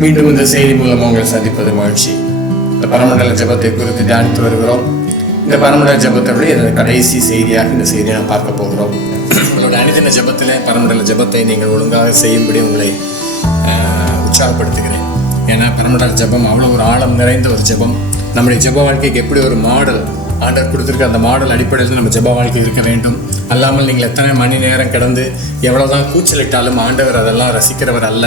மீண்டும் இந்த செய்தி மூலம் உங்களை சந்திப்பது மகிழ்ச்சி. இந்த பரமண்டல ஜபத்தை குறித்து தியானித்து வருகிறோம். இந்த பரமண்டல ஜபத்தை கடைசி செய்தியாக இந்த செய்தியை நாம் பார்க்க போகிறோம். உங்களோட அனுதின ஜபத்தில் பரமண்டல ஜபத்தை நீங்கள் ஒழுங்காக செய்யும்படி உங்களை உற்சாகப்படுத்துகிறேன். ஏன்னா பரமண்டல ஜபம் அவ்வளோ ஒரு ஆழம் நிறைந்த ஒரு ஜபம். நம்முடைய ஜப வாழ்க்கைக்கு எப்படி ஒரு மாடல் ஆண்டவர் கொடுத்துருக்க அந்த மாடல் அடிப்படையில் நம்ம ஜப வாழ்க்கை இருக்க வேண்டும். அல்லாமல் நீங்கள் எத்தனை மணி நேரம் கிடந்து எவ்வளோதான் கூச்சலிட்டாலும் ஆண்டவர் அதெல்லாம் ரசிக்கிறவர் அல்ல.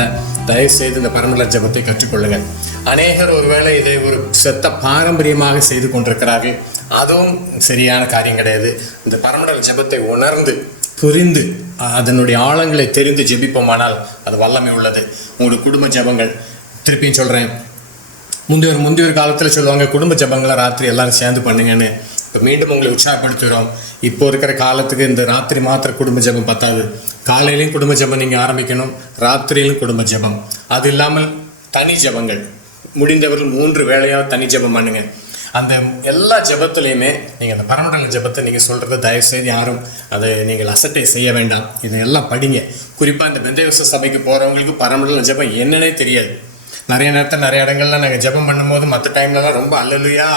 தயவுசெய்து இந்த பரமண்டல ஜபத்தை கற்றுக்கொள்ளுங்கள். அநேகர் ஒருவேளை இதை ஒரு செத்த பாரம்பரியமாக செய்து கொண்டிருக்கிறார்கள். அதுவும் சரியான காரியம் கிடையாது. இந்த பரமண்டல ஜபத்தை உணர்ந்து புரிந்து அதனுடைய ஆழங்களை தெரிந்து ஜெபிப்போமானால் அது வல்லமை உள்ளது. உங்களுடைய குடும்ப ஜபங்கள், திருப்பியும் சொல்கிறேன், முந்தைய காலத்தில் சொல்லுவாங்க குடும்ப ஜபங்களை ராத்திரி எல்லாரும் சேர்ந்து பண்ணுங்கன்னு. இப்போ மீண்டும் உங்களை உற்சாகப்படுத்துகிறோம். இப்போ இருக்கிற காலத்துக்கு இந்த ராத்திரி மாத்திர குடும்ப ஜபம் பத்தாது. காலையிலையும் குடும்ப ஜபம் நீங்கள் ஆரம்பிக்கணும், ராத்திரியிலும் குடும்ப ஜபம். அது இல்லாமல் தனி ஜபங்கள், முடிந்தவர்கள் 3 வேளையாக தனி ஜபம் பண்ணுங்க. அந்த எல்லா ஜபத்துலையுமே நீங்கள் அந்த பரமண்டல ஜபத்தை நீங்கள் சொல்கிறத தயவுசெய்து யாரும் அதை நீங்கள் அசட்டை செய்ய வேண்டாம். இதெல்லாம் படிங்க. குறிப்பாக இந்த பெந்தேகோஸ்தே சபைக்கு போகிறவங்களுக்கு பரமண்டல ஜபம் என்னன்னே தெரியாது. நிறைய நேரத்தில் நிறைய இடங்கள்ல நாங்கள் ஜபம் பண்ணும்போது மற்ற டைம்லலாம் ரொம்ப அல்லலுயா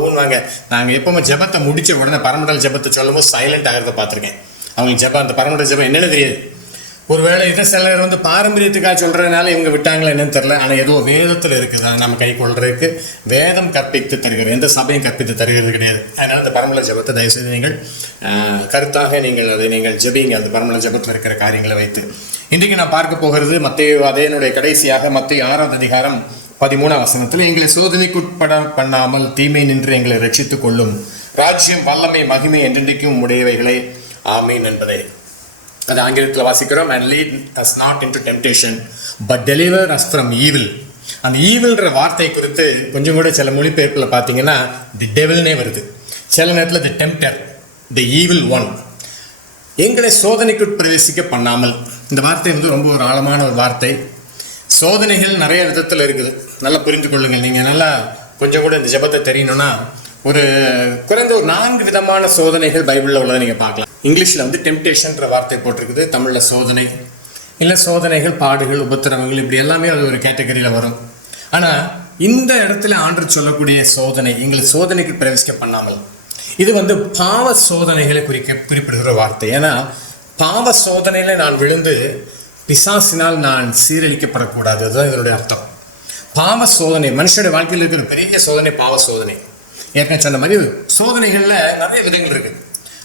ஊன்வாங்க. நாங்கள் எப்போவுமே ஜபத்தை முடிச்ச உடனே பரமண்டல ஜபத்தை சொல்லும் போது சைலண்ட் ஆகிறத பார்த்துருக்கேன். அவங்களுக்கு ஜபம், அந்த பரமண்டல ஜபம் என்னன்னு தெரியாது. ஒருவேளை இதை சிலர் பாரம்பரியத்துக்காக சொல்கிறதுனால இவங்க விட்டாங்களா என்னன்னு தெரில. ஆனால் ஏதோ வேதத்தில் இருக்குது, அதை நம்ம கை கொள்றதுக்கு வேதம் கற்பித்து தருகிறது, எந்த சபையும் கற்பித்து தருகிறது கிடையாது. அதனால் இந்த பரமண்டல ஜபத்தை தயவுசெய்து நீங்கள் கருத்தாக நீங்கள் ஜபிங்க, அந்த பரமண்டல ஜபத்தில் இருக்கிற காரியங்களை வைத்து. இன்றைக்கு நான் பார்க்க போகிறது மத்தேயு, அதனுடைய கடைசியாக மத்தேயு 6ஆம் அதிகாரம் 13ஆம் வசனத்தில், எங்களை சோதனைக்குட்பட பண்ணாமல் தீமை நின்று எங்களை ரட்சித்துக் கொள்ளும் ராஜ்யம் வல்லமை மகிமை என்றென்றைக்கும் உடையவைகளே ஆமீன் என்பதை அது ஆங்கிலத்தில் வாசிக்கிறோம். and lead us not into temptation but deliver us from evil. அந்த ஈவில்ன்ற வார்த்தை குறித்து கொஞ்சம் கூட சில மொழிபெயர்ப்பில் பார்த்தீங்கன்னா தி டெவில்னே வருது. சில நேரத்தில் தி டெம்ப்டர், தி ஈவில் ஒன். எங்களை சோதனைக்கு பிரவேசிக்க பண்ணாமல், இந்த வார்த்தை ரொம்ப ஒரு ஆழமான ஒரு வார்த்தை. சோதனைகள் நிறைய விதத்தில் இருக்குது, நல்லா புரிந்து கொள்ளுங்கள். நீங்கள் நல்லா கொஞ்சம் கூட இந்த ஜபத்தை தெரியணும்னா ஒரு குறைந்த ஒரு 4 விதமான சோதனைகள் பைபிளில் உள்ளதை நீங்கள் பார்க்கலாம். இங்கிலீஷில் டெம்ப்டேஷன்ற வார்த்தை போட்டிருக்குது, தமிழில் சோதனை இல்லை சோதனைகள், பாடுகள், உபத்திரவங்கள், இப்படி எல்லாமே அது ஒரு கேட்டகரியில் வரும். ஆனால் இந்த இடத்துல ஆண்டவர் சொல்லக்கூடிய சோதனை, எங்களை சோதனைக்கு பிரவேசிக்க பண்ணாமல், இது பாவ சோதனைகளை குறிப்பிடுகிற வார்த்தை. ஏன்னா பாவ சோதனையில் நான் விழுந்து பிசாசினால் நான் சீரழிக்கப்படக்கூடாது, அதுதான் இதனுடைய அர்த்தம். பாவ சோதனை மனுஷனுடைய வாழ்க்கையில் இருக்கிற பெரிய சோதனை பாவ சோதனை. ஏற்கனவே சொன்ன மாதிரி சோதனைகளில் நிறைய விதங்கள் இருக்குது.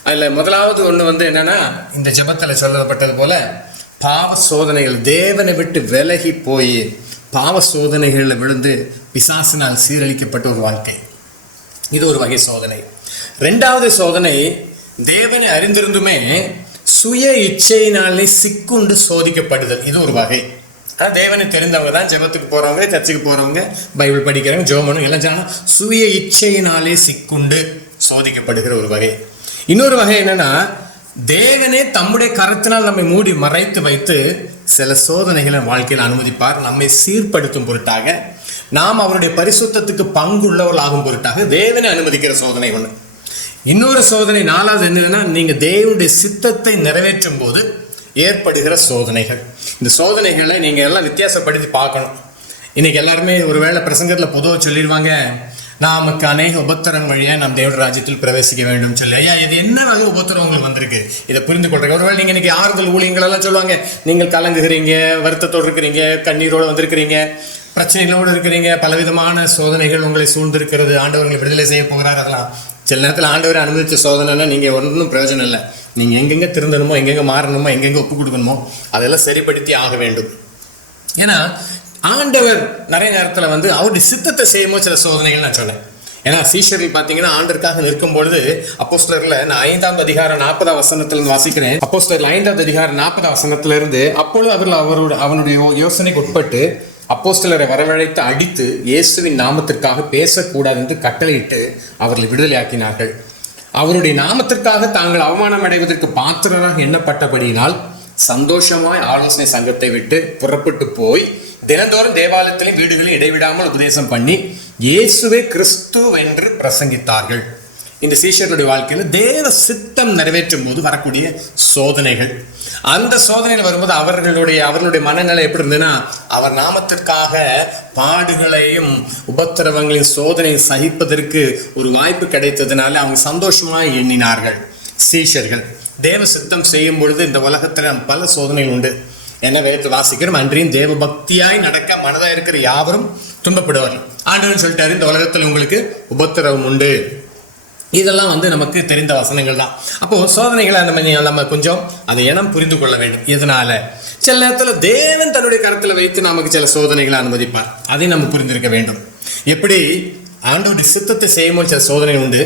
அதில் முதலாவது ஒன்று என்னன்னா, இந்த ஜபத்தில் சொல்லப்பட்டது போல பாவ சோதனைகள், தேவனை விட்டு விலகி போய் பாவ சோதனைகளில் விழுந்து பிசாசினால் சீரழிக்கப்பட்ட ஒரு வாழ்க்கை, இது ஒரு வகை சோதனை. 2வது சோதனை, தேவனை அறிந்திருந்துமே சுய இச்சையினாலே சிக்குண்டு சோதிக்கப்படுதல், இது ஒரு வகை. ஆனால் தேவனை தெரிந்தவங்க தான் ஜெபத்துக்கு போகிறவங்க, சர்ச்சுக்கு போகிறவங்க, பைபிள் படிக்கிறவங்க, ஜோமனும் எல்லாம் சொன்னால் சுய இச்சையினாலே சிக்குண்டு சோதிக்கப்படுகிற ஒரு வகை. இன்னொரு வகை என்னன்னா, தேவனே தம்முடைய கரத்தினால் நம்மை மூடி மறைத்து வைத்து சில சோதனைகளை வாழ்க்கையில் அனுமதிப்பார், நம்மை சீர்படுத்தும் பொருட்டாக, நாம் அவருடைய பரிசுத்தத்துக்கு பங்குள்ளவர்கள் ஆகும் பொருட்டாக தேவனை அனுமதிக்கிற சோதனை ஒன்று. இன்னொரு சோதனை 4வது என்னன்னா, நீங்க தேவனுடைய சித்தத்தை நிறைவேற்றும் போது ஏற்படுகிற சோதனைகள். இந்த சோதனைகளை நீங்க எல்லாம் வித்தியாசப்படுத்தி பார்க்கணும். இன்னைக்கு எல்லாருமே ஒருவேளை பிரசங்கத்தில் பொதுவாக சொல்லிடுவாங்க, நமக்கு அநேக உபத்திரம் வழியாக நாம் தேவ ராஜ்யத்தில் பிரவேசிக்க வேண்டும் சொல்லி. ஐயா, இது என்ன வகை உபத்திரம் உங்களுக்கு வந்திருக்கு, இதை புரிந்து கொள்றீங்க. ஒருவேளை நீங்கள் இன்னைக்கு ஆறுதல் ஊழியங்களெல்லாம் சொல்லுவாங்க, நீங்கள் கலங்குகிறீங்க, வருத்தத்தோடு இருக்கிறீங்க, கண்ணீரோடு வந்திருக்கிறீங்க, பிரச்சனைகளோடு இருக்கிறீங்க, பலவிதமான சோதனைகள் உங்களை சூழ்ந்திருக்கிறது, ஆண்டவர்களை விடுதலை செய்ய போகிறார். அதெல்லாம் சில நேரத்தில் ஆண்டவரை அனுமதித்த சோதனைன்னா நீங்கள் ஒன்றும் பிரயோஜனம் இல்லை. நீங்கள் எங்கெங்கே திருந்தணுமோ, எங்கெங்கே மாறணுமோ, எங்கெங்கே ஒப்பு கொடுக்கணுமோ அதெல்லாம் சரிப்படுத்தி ஆக வேண்டும். ஏன்னா ஆண்டவர் நிறைய நேரத்தில் அவருடைய சித்தத்தை செய்யும்போது சில சோதனைகள் நான் சொன்னேன். ஏன்னா சீஷர்கள் பார்த்தீங்கன்னா ஆண்டருக்காக நிற்கும் பொழுது, அப்போஸ்தலர்ல நான் 5ஆம் அதிகாரம் 40ஆம் வசனத்திலிருந்து வாசிக்கிறேன். அப்போஸ்தலர் 5ஆம் அதிகாரம் 40ஆம் வசனத்திலிருந்து, அப்பொழுது அவர்கள் அவனுடைய யோசனைக்கு உட்பட்டு அப்போஸ்தலரை வரவழைத்து அடித்து இயேசுவின் நாமத்திற்காக பேசக்கூடாது என்று கட்டளையிட்டு அவர்களை விடுதலையாக்கினார்கள். அவருடைய நாமத்திற்காக தாங்கள் அவமானம் அடைவதற்கு பாத்திரராக எண்ணப்பட்டபடியினால் சந்தோஷமாய் ஆலோசனை சங்கத்தை விட்டு புறப்பட்டு போய் தினந்தோறும் தேவாலயத்திலே வீடுகளில் இடைவிடாமல் உபதேசம் பண்ணி இயேசுவே கிறிஸ்து என்று பிரசங்கித்தார்கள். இந்த சீஷர்களுடைய வாழ்க்கையில தேவ சித்தம் நிறைவேற்றும் போது வரக்கூடிய சோதனைகள். அந்த சோதனைகள் வரும்போது அவர்களுடைய மனநிலை எப்படி இருந்ததுன்னா, அவர் நாமத்திற்காக பாடுகளையும் உபத்திரவங்களையும் சோதனையும் சகிப்பதற்கு ஒரு வாய்ப்பு கிடைத்ததுனால அவங்க சந்தோஷமா எண்ணினார்கள். சீஷர்கள் தேவ சித்தம் செய்யும் பொழுது இந்த உலகத்துல பல சோதனைகள் உண்டு. என்ன வேதத்தை வாசிக்கிறோம், அன்றையும் தேவ பக்தியாய் நடக்க மனதாக இருக்கிற யாவரும் துன்பப்படுவார்கள். ஆண்டவன் சொல்லிட்டாரு, இந்த உலகத்தில் உங்களுக்கு உபத்திரவம் உண்டு. இதெல்லாம் நமக்கு தெரிந்த வசனங்கள் தான். அப்போ சோதனைகளை நம்ம கொஞ்சம் அதை இனம் புரிந்து கொள்ள வேண்டும். இதனால சில நேரத்தில் தேவன் தன்னுடைய கருத்தில் வைத்து நமக்கு சில சோதனைகளை அனுமதிப்பார். அதை நம்ம புரிந்திருக்க வேண்டும். எப்படி ஆண்டவருடைய சித்தத்தை செய்யும்போது சில சோதனை உண்டு.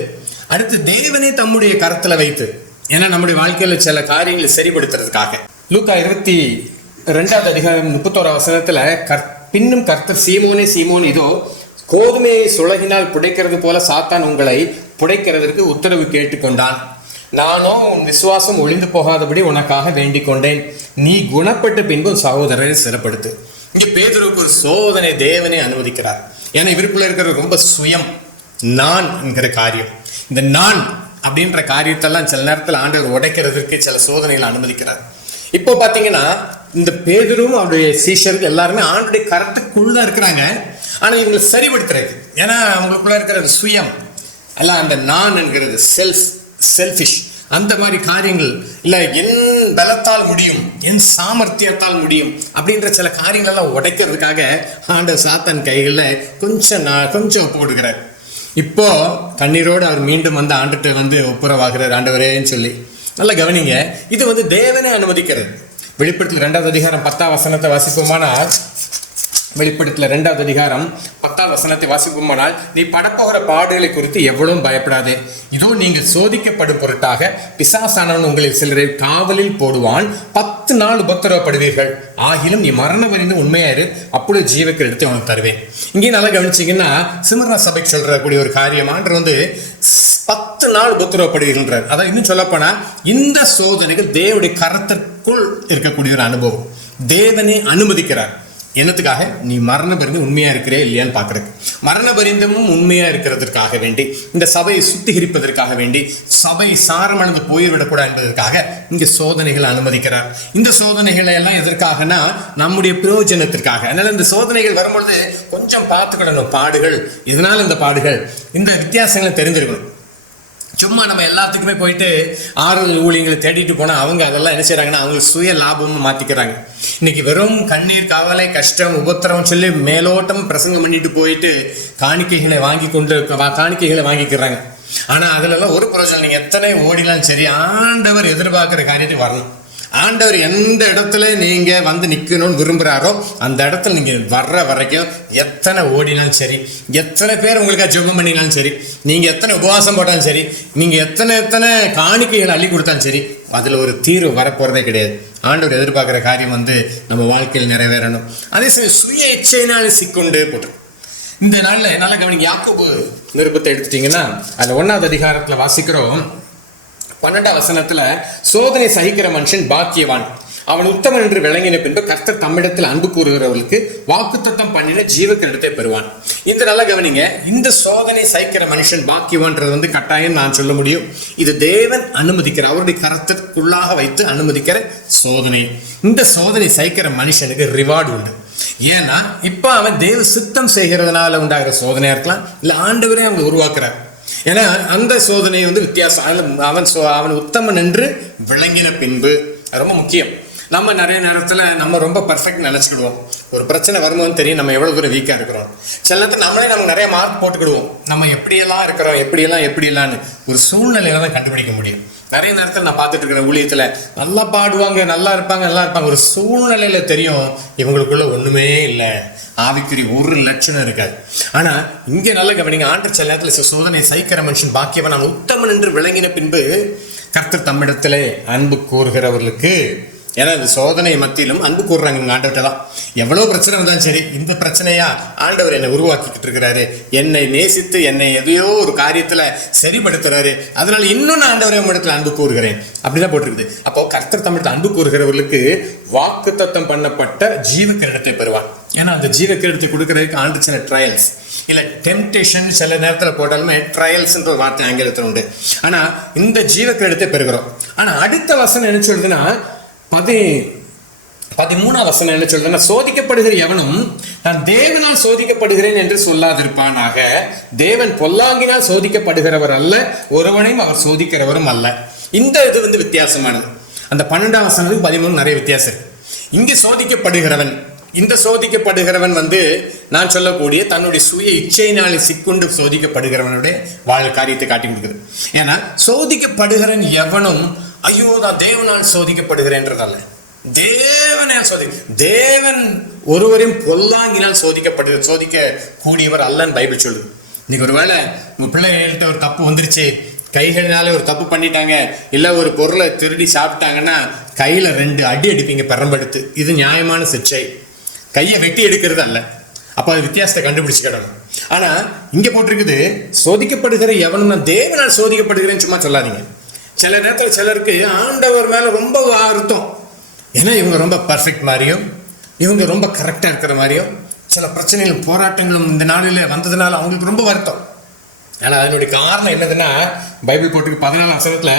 அடுத்து தேவனே தம்முடைய கருத்தில் வைத்து, ஏன்னா நம்முடைய வாழ்க்கையில சில காரியங்களை சரிபடுத்துறதுக்காக. லூக்கா 22:31 பின்னும் கர்த்தர் சீமோனே சீமோன், இதோ கோதுமையை சுளகினால் புடைக்கிறது போல சாத்தான் உங்களை புடைக்கிறதற்கு உத்தரவு கேட்டுக்கொண்டான். நானோ உன் விசுவாசம் ஒளிந்து போகாதபடி உனக்காக வேண்டிக் கொண்டேன். நீ குணப்பட்ட பின்பு சகோதரரை சிறப்படுத்து. இங்க பேதுருவுக்கு ஒரு சோதனை தேவனே அனுமதிக்கிறார். ஏன்னா இவருக்குள்ள இருக்கிற ரொம்ப சுயம், நான் என்கிற காரியம். இந்த நான் அப்படின்ற காரியத்தெல்லாம் சில நேரத்தில் ஆண்டவர் உடைக்கிறதுக்கு சில சோதனைகளை அனுமதிக்கிறார். இப்போ பாத்தீங்கன்னா இந்த பேதுருவும் அவருடைய சீஷர்கள் எல்லாருமே ஆண்டுடைய கருத்துக்குள்ள இருக்கிறாங்க. ஆனா இவங்களை சரிபடுத்துறது, ஏன்னா அவங்களுக்குள்ள இருக்கிற சுயம் எல்லாம் அந்த நான் என்கிறது செல்ஃபிஷ் அந்த மாதிரி காரியங்கள் இல்ல, என் பலத்தால் முடியும், என் சாமர்த்தியத்தால் முடியும் அப்படின்ற சில காரியங்கள் எல்லாம் உடைக்கிறதுக்காக ஆண்டவர் சாத்தான் கைகளில் கொஞ்சம் போடுகிறார். இப்போ கண்ணீரோடு அவர் மீண்டும் ஆண்டுகிட்ட ஒப்புரவாகிறார், ஆண்டவரேன்னு சொல்லி. நல்லா கவனிங்க, இது தேவனே அனுமதிக்கிறது. வெளிப்படுத்தல் 2:10 வாசிப்போமானால், வெளிப்படுத்தல 2:10 வாசிப்போமானால், நீ படப்போகிற பாடுகளை குறித்து எவ்வளவும் பயப்படாதே. இதோ நீங்கள் சோதிக்கப்படும் பொருட்டாக பிசாசானவன் உங்களில் சிலரை காவலில் போடுவான். 10 நாள் உபத்திரவப்படுவீர்கள். ஆகிலும் நீ மரணம் அறிந்து உண்மையாரு, அப்பொழுது ஜீவக்கு எடுத்து அவனுக்கு தருவேன். இங்கே நல்லா கவனிச்சிங்கன்னா சிமர்னா சபைக்கு சொல்றக்கூடிய ஒரு காரியமான்ற 10 நாள் உபத்திரவப்படுவீர்கள். அதான் இன்னும் சொல்லப்போனா இந்த சோதனைகள் தேவனுடைய கரத்திற்குள் இருக்கக்கூடிய ஒரு அனுபவம். தேவனே அனுமதிக்கிறார். என்னத்துக்காக? நீ மரண பரிந்து உண்மையா இருக்கிறே இல்லையான்னு பாக்குறது. மரண பரிந்தமும் உண்மையா இருக்கிறதுக்காக வேண்டி, இந்த சபையை சுத்திகரிப்பதற்காக வேண்டி, சபை சாரமடைந்து போய்விடக்கூடாது என்பதற்காக இங்க சோதனைகளை அனுமதிக்கிறார். இந்த சோதனைகளை எல்லாம் எதற்காகனா நம்முடைய பிரயோஜனத்திற்காக. அதனால இந்த சோதனைகள் வரும்பொழுது கொஞ்சம் பார்த்துக்கிடணும். பாடுகள், இதனால இந்த பாடுகள், இந்த வித்தியாசங்களை தெரிஞ்சிருக்கணும். சும்மா நம்ம எல்லாத்துக்குமே போயிட்டு ஆறுதல் ஊழியங்களை தேடிட்டு போனா அவங்க அதெல்லாம் என்ன செய்யறாங்கன்னா அவங்க சுய லாபம்னு மாத்திக்கிறாங்க. இன்னைக்கு வெறும் கண்ணீர், கவலை, கஷ்டம், உபத்திரம் சொல்லி மேலோட்டம் பிரசங்கம் பண்ணிட்டு போயிட்டு காணிக்கைகளை வாங்கிக்கிறாங்க. ஆனா அதுல எல்லாம் ஒரு பிரயோஜனம். நீங்க எத்தனை ஓடினாலும் சரி, ஆண்டவர் எதிர்பார்க்கிற காரியத்தை வரணும். ஆண்டவர் எந்த இடத்துல நீங்க நிக்கணும்னு விரும்புறாரோ அந்த இடத்துல நீங்க வர்ற வரைக்கும் எத்தனை ஓடினாலும் சரி, எத்தனை பேர் உங்களுக்கு ஜெபம் பண்ணினாலும் சரி, நீங்க எத்தனை உபவாசம் போட்டாலும் சரி, நீங்க எத்தனை காணிக்கைகளை அள்ளி கொடுத்தாலும் சரி, அதுல ஒரு தீர்வு வரப்போறதே கிடையாது. ஆண்டவர் எதிர்பார்க்கிற காரியம் நம்ம வாழ்க்கையில் நிறைவேறணும். அதே சமயம் சுய இச்சையினால சிக்கொண்டு போட்டு இந்த நாள்ல நல்ல கவனிங்க. யாக்கோபு நிருபத்தை எடுத்துட்டீங்கன்னா அதுல 1வது அதிகாரத்துல வாசிக்கிறோம். 12 சோதனை சகிக்கிற மனுஷன் பாக்கியவான், அவன் உத்தமன் என்று விளங்கின பின்பு கர்த்தர் தம்மிடத்தில் அன்பு கூறுகிறவர்களுக்கு வாக்குத்தத்தம் பண்ணின ஜீவக்கிரீடத்தை பெறுவான். இந்த நல்ல கவனிங்க, இந்த சோதனை சகிக்கிற மனுஷன் பாக்கியவான்றது கட்டாயம் நான் சொல்ல முடியும். இது தேவன் அனுமதிக்கிற, அவருடைய கருத்திற்குள்ளாக வைத்து அனுமதிக்கிற சோதனை. இந்த சோதனை சகிக்கிற மனுஷனுக்கு ரிவார்டு உண்டு. ஏன்னா இப்ப அவன் தேவ சித்தம் செய்கிறதுனால உண்டாகிற சோதனையா இருக்கலாம், இல்ல ஆண்டவரே அவங்க உருவாக்குறார். ஏன்னா அந்த சோதனை வித்தியாசம். அவன் உத்தமன் என்று விளங்கின பின்பு ரொம்ப முக்கியம். நம்ம நிறைய நேரத்துல நம்ம ரொம்ப பர்ஃபெக்ட் நினைச்சுக்கிடுவோம். ஒரு பிரச்சனை வரும்போது தெரியும் நம்ம எவ்வளவு தூரம் வீக்கா இருக்கிறோம். சில நேரத்தில் நமக்கு நிறைய மார்க் போட்டுக்கிடுவோம். நம்ம எப்படியெல்லாம் இருக்கிறோம், எப்படியெல்லாம்னு ஒரு சூழ்நிலையில தான் கண்டுபிடிக்க முடியும். நிறைய நேரத்தில் நான் பார்த்துட்டு இருக்கிற ஊழியத்துல நல்லா பாடுவாங்க, நல்லா இருப்பாங்க. ஒரு சூழ்நிலையில தெரியும் இவங்களுக்குள்ள ஒண்ணுமே இல்லை, ஆவிக்குரிய ஒரு லட்சணம் இருக்காது. ஆனா இங்க நல்ல கவனிங்க, ஆண்டு சில நேரத்தில் சோதனை சகிக்கிற மனுஷன் பாக்கியவன், நான் உத்தமன் என்று விளங்கின பின்பு கர்த்தர் தம்மிடத்திலே அன்பு கூறுகிறவர்களுக்கு ஏன்னா இந்த சோதனை மத்தியிலும் அன்பு கூறுறாங்க இவங்க ஆண்டவர்கிட்ட தான். எவ்வளவு பிரச்சனை வந்தாலும் சரி, இந்த பிரச்சனையா ஆண்டவர் என்னை உருவாக்கிக்கிட்டு இருக்கிறாரு, என்னை நேசித்து என்னை எதையோ ஒரு காரியத்துல சரிப்படுத்துறாரு, அதனால இன்னும் நான் ஆண்டவரை உம்மிடத்துல அன்பு கூறுகிறேன் அப்படிதான் போட்டிருக்குது. அப்போ கர்த்தர் தமிழ் அன்பு கூறுகிறவர்களுக்கு வாக்குத்தத்தம் பண்ணப்பட்ட ஜீவ கிரீடத்தை பெறுவான். ஏன்னா அந்த ஜீவ கிரீடத்தை கொடுக்கறதுக்கு ஆண்டு சில ட்ரையல்ஸ் இல்ல டெம்டேஷன் சில நேரத்தில் போட்டாலுமே ட்ரையல்ஸ்ன்ற ஒரு வார்த்தை ஆங்கிலத்தில் உண்டு. ஆனா இந்த ஜீவ கிரீடத்தை பெறுகிறோம். ஆனா அடுத்த வசனம் என்ன சொல்றதுன்னா 13ஆம் வசனம் என்ன சொல்றதுன்னா, சோதிக்கப்படுகிற எவனும் நான் தேவனால் சோதிக்கப்படுகிறேன் என்று சொல்லாதிருப்பானாக. தேவன் பொல்லாங்கினால் சோதிக்கப்படுகிறவர் அல்ல, ஒருவனையும் அவர் சோதிக்கிறவரும் அல்ல. இந்த இது வித்தியாசமானது. அந்த 12ஆம் வசனத்துக்கு 13 நிறைய வித்தியாசம் இருக்கு. இங்கு சோதிக்கப்படுகிறவன், இந்த சோதிக்கப்படுகிறவன் நான் சொல்லக்கூடிய தன்னுடைய சுய இச்சையினாலே சிக்குண்டு சோதிக்கப்படுகிறவனுடைய காரியத்தை காட்டி கொடுக்குது. ஏன்னா சோதிக்கப்படுகிறவன் எவனும் ஐயோ நான் தேவனால் சோதிக்கப்படுகிறேன்றதல்ல, தேவன் ஒருவரையும் பொல்லாங்கினால் சோதிக்க கூடியவர் அல்லன்னு பைபிள் சொல்லுது. இன்னைக்கு ஒருவேளை உங்க பிள்ளைகள்கிட்ட ஒரு தப்பு வந்துருச்சு, கைகளினாலே ஒரு தப்பு பண்ணிட்டாங்க, இல்ல ஒரு பொருளை திருடி சாப்பிட்டாங்கன்னா கையில 2 அடி அடிப்பீங்க பெரம்பெடுத்து. இது நியாயமான சிக்ஷை, கையை வெட்டி எடுக்கிறது அல்ல. அப்ப அது வித்தியாசத்தை கண்டுபிடிச்சுக்கிடணும். ஆனா இங்க போட்டிருக்குது சோதிக்கப்படுகிற எவனும் நான் தேவனால் சோதிக்கப்படுகிறேன்னு சும்மா சொல்லாதீங்க. சில நேரத்தில் சிலருக்கு ஆண்டவர் மேல ரொம்ப வருத்தம், ஏன்னா இவங்க ரொம்ப பர்ஃபெக்ட் மாதிரியும் இவங்க ரொம்ப கரெக்டா இருக்கிற மாதிரியும் சில பிரச்சனைகளும் போராட்டங்களும் இந்த நாளில் வந்ததுனால அவங்களுக்கு ரொம்ப வருத்தம். ஆனா அதனுடைய காரணம் என்னதுன்னா, பைபிள் போட்டுக்கு 14ஆம் வசனத்துல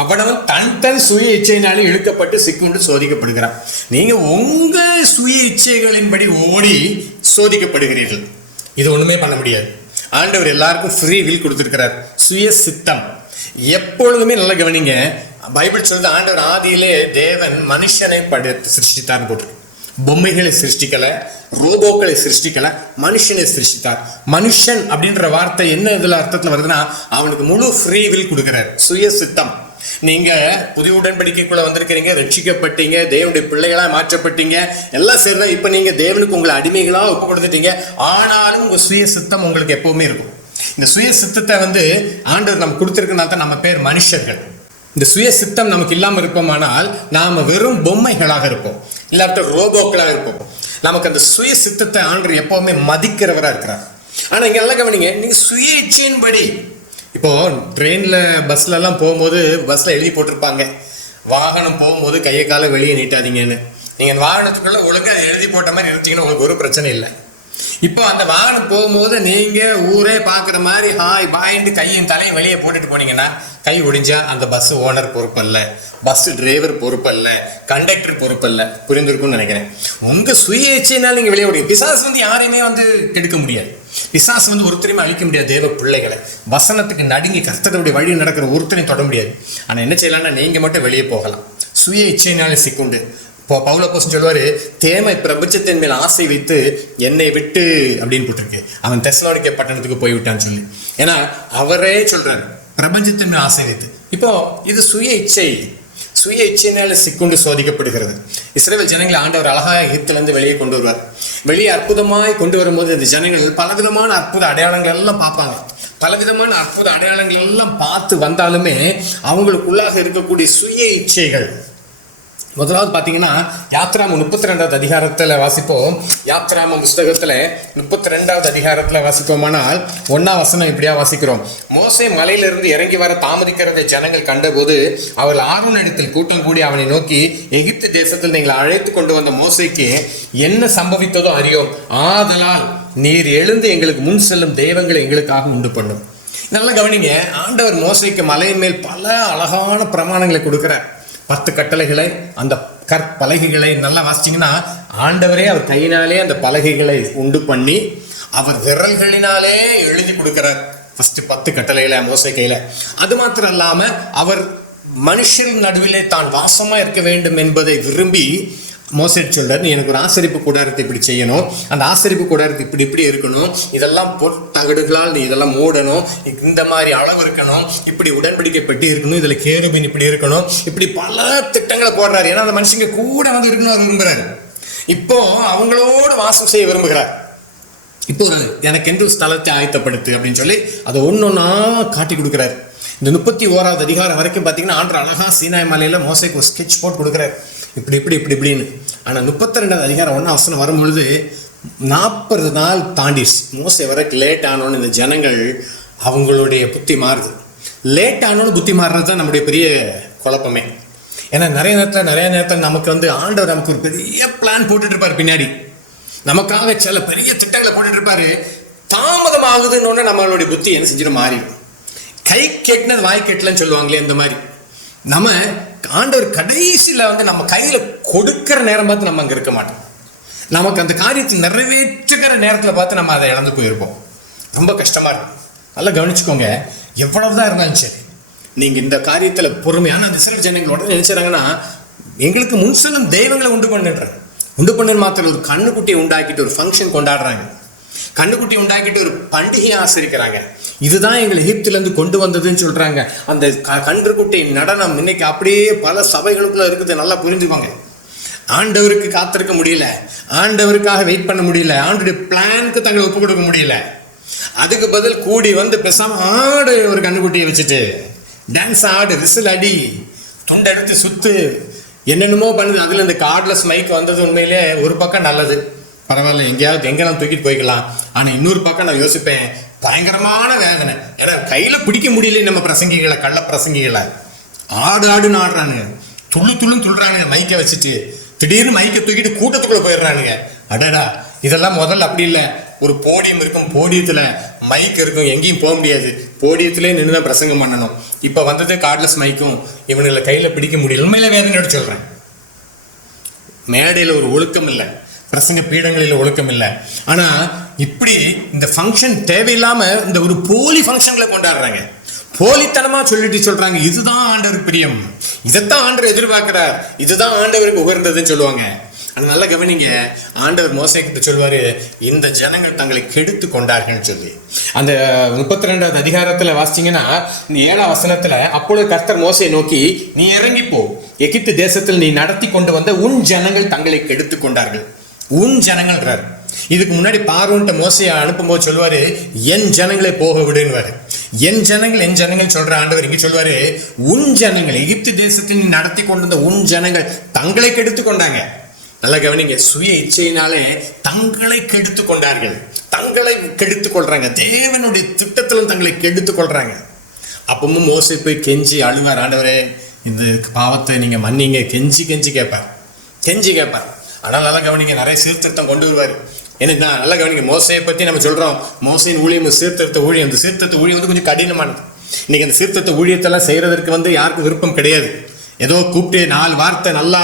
அவனவன் தன் சுய இச்சையினாலே இழுக்கப்பட்டு சிக்குண்டு சோதிக்கப்படுகிறான். நீங்க உங்க சுய இச்சைகளின்படி ஓடி சோதிக்கப்படுகிறீர்கள். இது ஒண்ணுமே பண்ண முடியாது. ஆண்டவர் எல்லாருக்கும் ஃப்ரீ வில் கொடுத்திருக்கிறார், சுய சித்தம். எப்பொழுதுமே நல்லா கவனிங்க, பைபிள் சொல்றது ஆண்டவர் ஆதியிலே தேவன் மனுஷனை சிருஷ்டித்தார்னு போட்டிருக்கு. பொம்மைகளை சிருஷ்டிக்கல, ரோபோக்களை சிருஷ்டிக்கல, மனுஷனை சிருஷ்டித்தார். மனுஷன் அப்படின்ற வார்த்தை என்ன இதுல அர்த்தத்துல வருதுன்னா, அவனுக்கு முழு ஃப்ரீ வில் கொடுக்கிறார், சுய சித்தம். நீங்க புதிய உடன்படிக்கைக்குள்ள வந்திருக்கிறீங்க, ரட்சிக்கப்பட்டீங்க, தேவனுடைய பிள்ளைகளா மாற்றப்பட்டீங்க, எல்லாம் சரிதான். இப்ப நீங்க தேவனுக்கு உங்களை அடிமைகளா ஒப்பு கொடுத்துட்டீங்க. ஆனாலும் உங்க சுய சித்தம் உங்களுக்கு எப்பவுமே இருக்கும். இந்த சுய சித்தத்தை ஆண்டவர் நம்ம கொடுத்திருக்கனால தான் நம்ம பேர் மனுஷர்கள். இந்த சுய சித்தம் நமக்கு இல்லாம இருப்போமானால் நாம வெறும் பொம்மைகளாக இருப்போம், இல்லாட்ட ரோபோக்களாக இருப்போம். நமக்கு அந்த சுய சித்தத்தை ஆண்டவர் எப்பவுமே மதிக்கிறவரா இருக்கிறார். ஆனா இங்க நல்லா கவனிங்க, நீங்க சுய இச்சையின்படி இப்போ ட்ரெயின்ல பஸ்ல எல்லாம் போகும்போது பஸ்ல எழுதி போட்டிருப்பாங்க, வாகனம் போகும்போது கையை காலை வெளியே நீட்டாதீங்கன்னு. நீங்க வாகனத்துக்குள்ள ஒழுங்கா எழுதி போட்ட மாதிரி இருந்தீங்கன்னா உங்களுக்கு ஒரு பிரச்சனை இல்லை. இப்போ அந்த வாகனம் போகும்போது நீங்க ஊரே பாக்குற மாதிரி ஹாய் பாயிண்டு கையும் தலையும் வெளியே போட்டுட்டு போனீங்கன்னா கை ஒடிஞ்சா அந்த பஸ் ஓனர் பொறுப்பு அல்ல, பஸ் டிரைவர் பொறுப்பு அல்ல, கண்டக்டர் பொறுப்பு அல்ல. புரிந்திருக்கும்னு நினைக்கிறேன். உங்க சுய இச்சையினால நீங்க வெளியே ஓடுங்க. பிசாசு யாரையுமே கெடுக்க முடியாது. பிசாசு ஒருத்தரையுமே அழிக்க முடியாது. தேவ பிள்ளைகளை வசனத்துக்கு நடுங்கி கர்த்தருடைய வழி நடக்கிற ஒருத்தரையும் தொட முடியாது. ஆனா என்ன செய்யலாம்னா, நீங்க மட்டும் வெளியே போகலாம். சுய இச்சையினால சிக்குண்டு பவுல் அப்போஸ்தலன் சொல்லுவாரு, தேமை பிரபஞ்சத்தின் மேல் ஆசை வைத்து என்னை விட்டு அப்படின்னு போட்டிருக்கு. அவன் தெசலோனிக்கே பட்டணத்துக்கு போய்விட்டான்னு சொல்லி. ஏன்னா அவரே சொல்றாரு பிரபஞ்சத்தின் மேல் ஆசை வைத்து. இப்போ இது சுய இச்சையினால சிக்குண்டு சோதிக்கப்படுகிறது. இஸ்ரவேல் ஜனங்களை ஆண்டவர் அழகாக எகிப்திலிருந்து வெளியே கொண்டு வருவார். வெளியே அற்புதமாய் கொண்டு வரும்போது இந்த ஜனங்கள் பலவிதமான அற்புத அடையாளங்கள் எல்லாம் பார்ப்பாங்க. பலவிதமான அற்புத அடையாளங்கள் எல்லாம் பார்த்து வந்தாலுமே அவங்களுக்குள்ளாக இருக்கக்கூடிய சுய இச்சைகள். முதலாவது பார்த்தீங்கன்னா யாத்ராமம் 32வது அதிகாரத்தில் வாசிப்போம். யாத்ராமம் புஸ்தகத்தில் 32வது அதிகாரத்தில் வாசிப்போமானால் 1ஆம் வசனம் இப்படியா வாசிக்கிறோம். மோசே மலையிலிருந்து இறங்கி வர தாமதிக்கிறதை ஜனங்கள் கண்டபோது அவர்கள் ஆரோனிடத்தில் கூட்டம் கூடி அவனை நோக்கி, எகிப்து தேசத்தில் நீங்கள் அழைத்து கொண்டு வந்த மோசேக்கு என்ன சம்பவித்ததோ அறியோம், ஆதலால் நீர் எழுந்து எங்களுக்கு முன் செல்லும் தெய்வங்களை எங்களுக்காக உண்டு பண்ணும். நல்லா கவனிங்க, ஆண்டவர் மோசேக்கு மலையின் மேல் பல அழகான பிரமாணங்களை கொடுக்கிறார். 10 கட்டளைகளை, அந்த கற்பலகைகளை நல்லா வாசிச்சிங்கன்னா ஆண்டவரே அவர் கையினாலே அந்த பலகைகளை உண்டு பண்ணி அவர் விரல்களினாலே எழுதி கொடுக்கிறார். ஃபர்ஸ்ட் 10 கட்டளைகளை மோசே கையில. அது மாத்திரம் இல்லாம அவர் மனுஷன் நடுவிலே தான் வாசமா இருக்க வேண்டும் என்பதை விரும்பி மோசே சொல்றாரு, நீ எனக்கு ஒரு ஆசரிப்பு கூடாரத்தை இப்படி செய்யணும், அந்த ஆசரிப்பு கூடாரத்தை இப்படி இப்படி இருக்கணும், இதெல்லாம் பொற்தகடுகளால் நீ இதெல்லாம் மூடணும், இந்த மாதிரி அளவு இருக்கணும், இப்படி உடன்படிக்கை பெட்டி இருக்கணும், இதுல கேருபீன் இப்படி இருக்கணும், இப்படி பல திட்டங்களை போடுறாரு. ஏன்னா அந்த மனுஷங்க கூட இருக்கணும் அவர் விரும்புறாரு. இப்போ அவங்களோட வாசம் செய்ய விரும்புகிறார். இப்போ எனக்கு என்று ஸ்தலத்தை ஆயத்தப்படுத்து அப்படின்னு சொல்லி அதை ஒன்னொன்னா காட்டி கொடுக்குறாரு. இந்த 31வது அதிகாரம் வரைக்கும் பார்த்தீங்கன்னா ஆண்டவர் அழகா சீனாய் மலையில மோசேக்கு ஒரு ஸ்கெட்ச் போட்டு கொடுக்குறாரு. இப்படி இப்படி இப்படி இப்படின்னு. ஆனால் 32வது அதிகாரம் 1ஆம் வசனம் வரும்பொழுது 40 நாள் தாண்டிடுச்சு. மோசே வரைக்கும் லேட் ஆனோன்னு இந்த ஜனங்கள் அவங்களுடைய புத்தி மாறுது. லேட் ஆனோன்னு புத்தி மாறுறது தான் நம்முடைய பெரிய குழப்பமே. ஏன்னா நிறைய நேரத்தில் நமக்கு ஆண்டவர் நமக்கு ஒரு பெரிய பிளான் போட்டுட்டு இருப்பார், பின்னாடி நமக்காக சில பெரிய திட்டங்களை போட்டுட்டு இருப்பாரு. தாமதம் ஆகுதுன்னு நம்மளுடைய புத்தி என்ன செஞ்சுட்டு மாறிடும். கை கெட்டினது வாய் கெட்டலன்னு சொல்லுவாங்களே, இந்த மாதிரி நம்ம ஆண்டவர் கடைசியில் நம்ம கையில் கொடுக்கிற நேரம் பார்த்து நம்ம அங்கே இருக்க மாட்டோம். நமக்கு அந்த காரியத்தை நிறைவேற்றுக்கிற நேரத்தில் பார்த்து நம்ம அதை இழந்து போயிருப்போம். ரொம்ப கஷ்டமாக இருக்கும். நல்லா கவனிச்சுக்கோங்க. எவ்வளவுதான் இருந்தாலும் சரி, நீங்கள் இந்த காரியத்தில் பொறுமையான அந்த சில ஜனங்கள் உடனே நினைச்சாங்கன்னா, எங்களுக்கு முன்செல்லும் தெய்வங்களை உண்டு பண்ணுறது மாத்திரம் ஒரு கண்ணுக்குட்டியை உண்டாக்கிட்டு ஒரு ஃபங்க்ஷன் கொண்டாடுறாங்க, கண்ணுக்குட்டி உண்டாக்கிட்டு ஒரு பண்டிகையை ஆசரிக்கிறாங்க. இதுதான் எங்களை எகிப்திலேருந்து கொண்டு வந்ததுன்னு சொல்றாங்க. அந்த கன்றுக்குட்டி நடனம் இன்னைக்கு அப்படியே பல சபைகளுக்குள்ள இருக்குது. நல்லா புரிஞ்சுக்கோங்க. ஆண்டவருக்கு காத்திருக்க முடியல, ஆண்டவருக்காக வெயிட் பண்ண முடியல, ஆண்டோடைய பிளானுக்கு தங்களை ஒப்பு கொடுக்க முடியல. அதுக்கு பதில் கூடி பேசாம ஆடு ஒரு கண்ணுக்குட்டியை வச்சுட்டு டான்ஸ் ஆடு, விசில் அடி, துண்டை எடுத்து சுத்து, என்னென்னமோ பண்ணுது. அதுல இந்த கார்ட்லெஸ் மைக் வந்தது உண்மையிலே ஒரு பக்கம் நல்லது, பரவாயில்ல, எங்கேயாவது எங்கே நான் தூக்கிட்டு போய்க்கலாம். ஆனால் இன்னொரு பக்கம் நான் யோசிப்பேன், பயங்கரமான வேதனை. ஏன்னா கையில் பிடிக்க முடியல நம்ம பிரசங்கிகளை, கள்ள பிரசங்கிகளை. ஆடுன்னு ஆடுறானுங்க, துள்ளுன்னு துள்ளுறானுங்க மைக்கை வச்சுட்டு. திடீர்னு மைக்கை தூக்கிட்டு கூட்டத்துக்குள்ளே போயிடுறானுங்க. அடடா, இதெல்லாம் முதல்ல அப்படி இல்லை. ஒரு போடியம் இருக்கும், போடியத்தில் மைக் இருக்கும், எங்கேயும் போக முடியாது, போடியத்திலே நின்று தான் பிரசங்கம் பண்ணணும். இப்போ வந்தது கார்ட்லெஸ் மைக்கும், இவனுங்களை கையில் பிடிக்க முடியல. உண்மையில வேதனையோடு சொல்கிறேன். மேடையில் ஒரு ஒழுக்கம் இல்லை, பிரசங்க பீடங்களில் ஒழுக்கம் இல்லை. ஆனால் இப்படி இந்த ஃபங்க்ஷன் தேவையில்லாமல் இந்த ஒரு போலி ஃபங்க்ஷன்களை கொண்டாடுறாங்க. போலித்தனமா சொல்றாங்க இதுதான் ஆண்டவருக்கு பிரியம், இதைத்தான் ஆண்டவர் எதிர்பார்க்கிறார், இதுதான் ஆண்டவருக்கு உகர்ந்ததுன்னு சொல்லுவாங்க. ஆனால் நல்லா கவனிங்க, ஆண்டவர் மோசேக்கிட்ட சொல்வாரு, இந்த ஜனங்கள் தங்களை கெடுத்து கொண்டார்கள் சொல்லி. அந்த 32வது அதிகாரத்தில் வாசிச்சிங்கன்னா 7ஆம் வசனத்தில், அப்பொழுது கர்த்தர் மோசையை நோக்கி, நீ இறங்கிப்போ, எகிப்து தேசத்தில் நீ நடத்தி கொண்டு வந்த உன் ஜனங்கள் தங்களை கெடுத்து கொண்டார்கள். உன் ஜனங்கள்ன்றார். இதுக்கு முன்னாடி பார்வோன்ட்ட மோசையை அனுப்பும்போது சொல்லுவாரு, என் ஜனங்களை போக விடுன்னுவாரு. என் ஜனங்கள் சொல்ற ஆண்டவர் இங்க சொல்வாரு, உன் ஜனங்கள், எகிப்து தேசத்தில் நீ நடத்தி கொண்டு வந்த உன் ஜனங்கள் தங்களை கெடுத்து கொண்டாங்க. நல்லா கவனிங்க, சுய இச்சையினாலே தங்களை கெடுத்து கொண்டார்கள், தங்களை கெடுத்து கொள்றாங்க, தேவனுடைய திட்டத்திலும் தங்களை கெடுத்து கொள்றாங்க. அப்பவும் மோசே போய் கெஞ்சி அழுவார், ஆண்டவரே இந்த பாவத்தை நீங்க மன்னிங்க, கெஞ்சி கேட்பார். ஆனால் நல்லா கவனிங்க, நிறைய சீர்திருத்தம் கொண்டு வருவார். என்னன்னா நல்லா கவனிங்க, மோசையை பற்றி நம்ம சொல்கிறோம், மோசையின் ஊழியம் சீர்திருத்த ஊழியம். அந்த சீர்திருத்த ஊழியம் கொஞ்சம் கடினமானது. இன்னைக்கு அந்த சீர்திருத்த ஊழியத்தெல்லாம் செய்கிறதுக்கு யாருக்கும் விருப்பம் கிடையாது. ஏதோ கூப்பிட்டு 4 வார்த்தை நல்லா